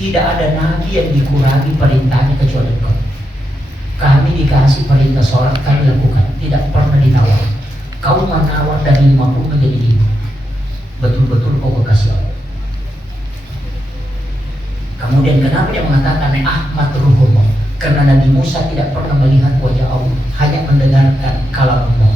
Tidak ada nabi yang dikurangi perintahnya kecuali engkau. Kami dikasih perintah sholat, kami lakukan, tidak pernah ditawar. Kau menawar dari 50 menjadi 5. Betul-betul kau kekasih Allah. Kemudian kenapa dia mengatakan Ahmad Ruhullah? Karena Nabi Musa tidak pernah melihat wajah Allah, hanya mendengarkan kalam Allah.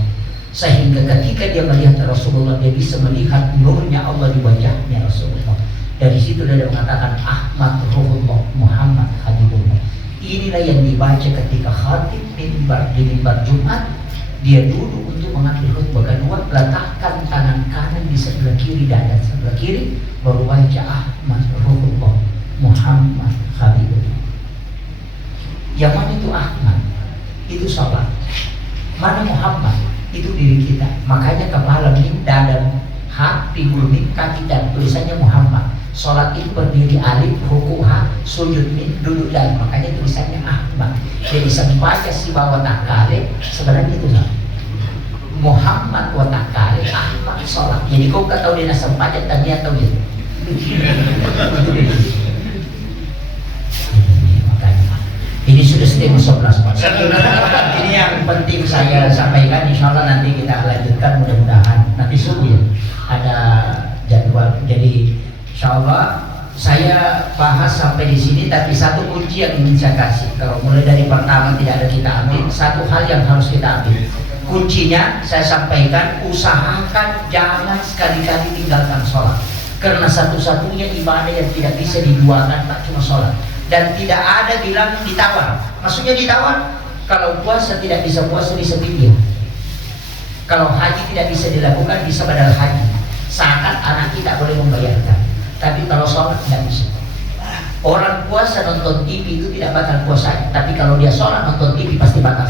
Sehingga ketika dia melihat Rasulullah, dia bisa melihat nurnya Allah di wajahnya Rasulullah. Dari situ dia mengatakan Ahmad Ruhullah, Muhammad Habibullah. Inilah yang dibaca ketika khatib mimbar di mimbar Jumat. Dia duduk untuk mengambil khutbah kedua, letakkan tangan kanan di sebelah kiri dada sebelah kiri, baru baca Ahmad Ruhullah, Muhammad Habibullah. Yang mana itu Ahmad? Itu sahabat. Mana Muhammad? Itu diri kita. Makanya kepala mim, dada ha, pinggul mim, kaki dan tulisannya Muhammad. Sholat itu berdiri alif, ruku ha, sujud mim, duduk dal. Makanya tulisannya Ahmad. Jadi sembaca si bawah takale, sebenarnya itu lah. Muhammad wa takale, Ahmad sholat. Jadi kau tak tahu dia sembaca tadi atau gitu. Ini sudah setengah 11 Pak. Ini yang penting saya sampaikan. Insya Allah nanti kita lanjutkan, mudah-mudahan nanti subuh ya ada jadwal. Jadi insya Allah saya bahas sampai di sini, tapi satu kunci yang ingin saya kasih. Kalau mulai dari pertama tidak ada kita ambil, satu hal yang harus kita ambil. Kuncinya saya sampaikan, usahakan jangan sekali-kali tinggalkan sholat. Karena satu-satunya ibadah yang tidak bisa diduakan tak cuma sholat. Dan tidak ada bilang ditawar. Maksudnya ditawar, kalau puasa tidak bisa puasa, bisa fidyah. Kalau haji tidak bisa dilakukan, bisa badal haji. Seakan anak kita boleh membayarkan. Tapi kalau sholat tidak bisa. Orang puasa nonton TV itu tidak batal puasa, tapi kalau dia sholat nonton TV pasti batal.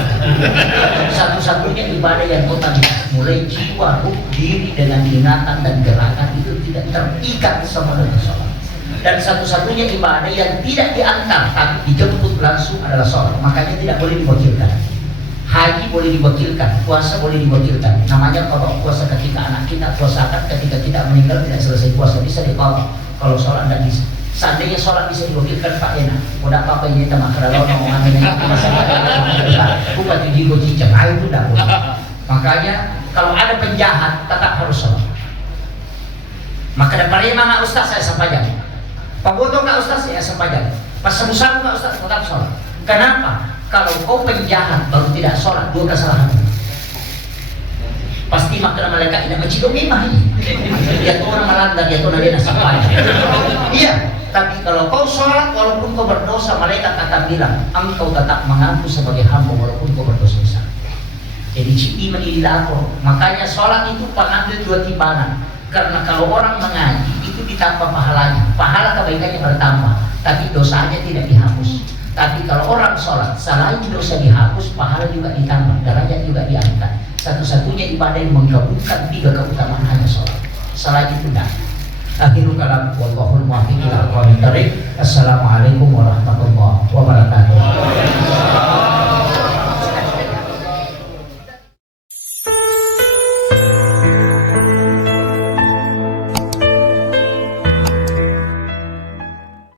Satu-satunya ibadah yang total, mulai jiwa, ruh, diri dengan ingatan dan gerakan itu tidak terikat sama dengan sholat. Dan satu-satunya ibadah yang tidak diantar tapi dijemput langsung adalah sholat. Makanya tidak boleh diwakilkan. Haji boleh diwakilkan, puasa boleh diwakilkan. Namanya kalau puasa ketika anak kita puasakan, ketika kita meninggal tidak selesai puasa bisa dibawa. Kalau sholat tidak bisa. Seandainya sholat bisa diwakilkan Pak Ena, udah apa ini teman kalau omongan ini bukan jigo cicak, itu tidak boleh. Makanya kalau ada penjahat tetap harus sholat. Maka daripada mana Ustaz saya sampaikan. Pak Boto nggak Ustaz ya sepanjang. Pas semusamu nggak Ustaz tetap sholat. Kenapa? Kalau kau penjahat baru tidak sholat, 2 kesalahan. Pasti makan malaikat tidak mencium mimah ini. Dia tuh orang melanggar, dia tuh nadi sampai. Iya. Tapi kalau kau sholat walaupun kau berdosa, malaikat akan bilang engkau tetap mengaku sebagai hamba walaupun kau berdosa besar. Jadi iman ini lapor. Makanya sholat itu pengambil 2 timbangan. Karena kalau orang mengaji itu ditambah pahalanya, pahala kebaikannya bertambah, tapi dosanya tidak dihapus. Tapi kalau orang sholat, selain dosa dihapus, pahala juga ditambah, derajat juga diangkat. Satu-satunya ibadah yang menggabungkan 3 keutamaan hanya sholat. Selain itu tidak. Akhirul kalam, wallahul muwaffiq ila aqwamit thoriq. Assalamualaikum warahmatullahi wabarakatuh.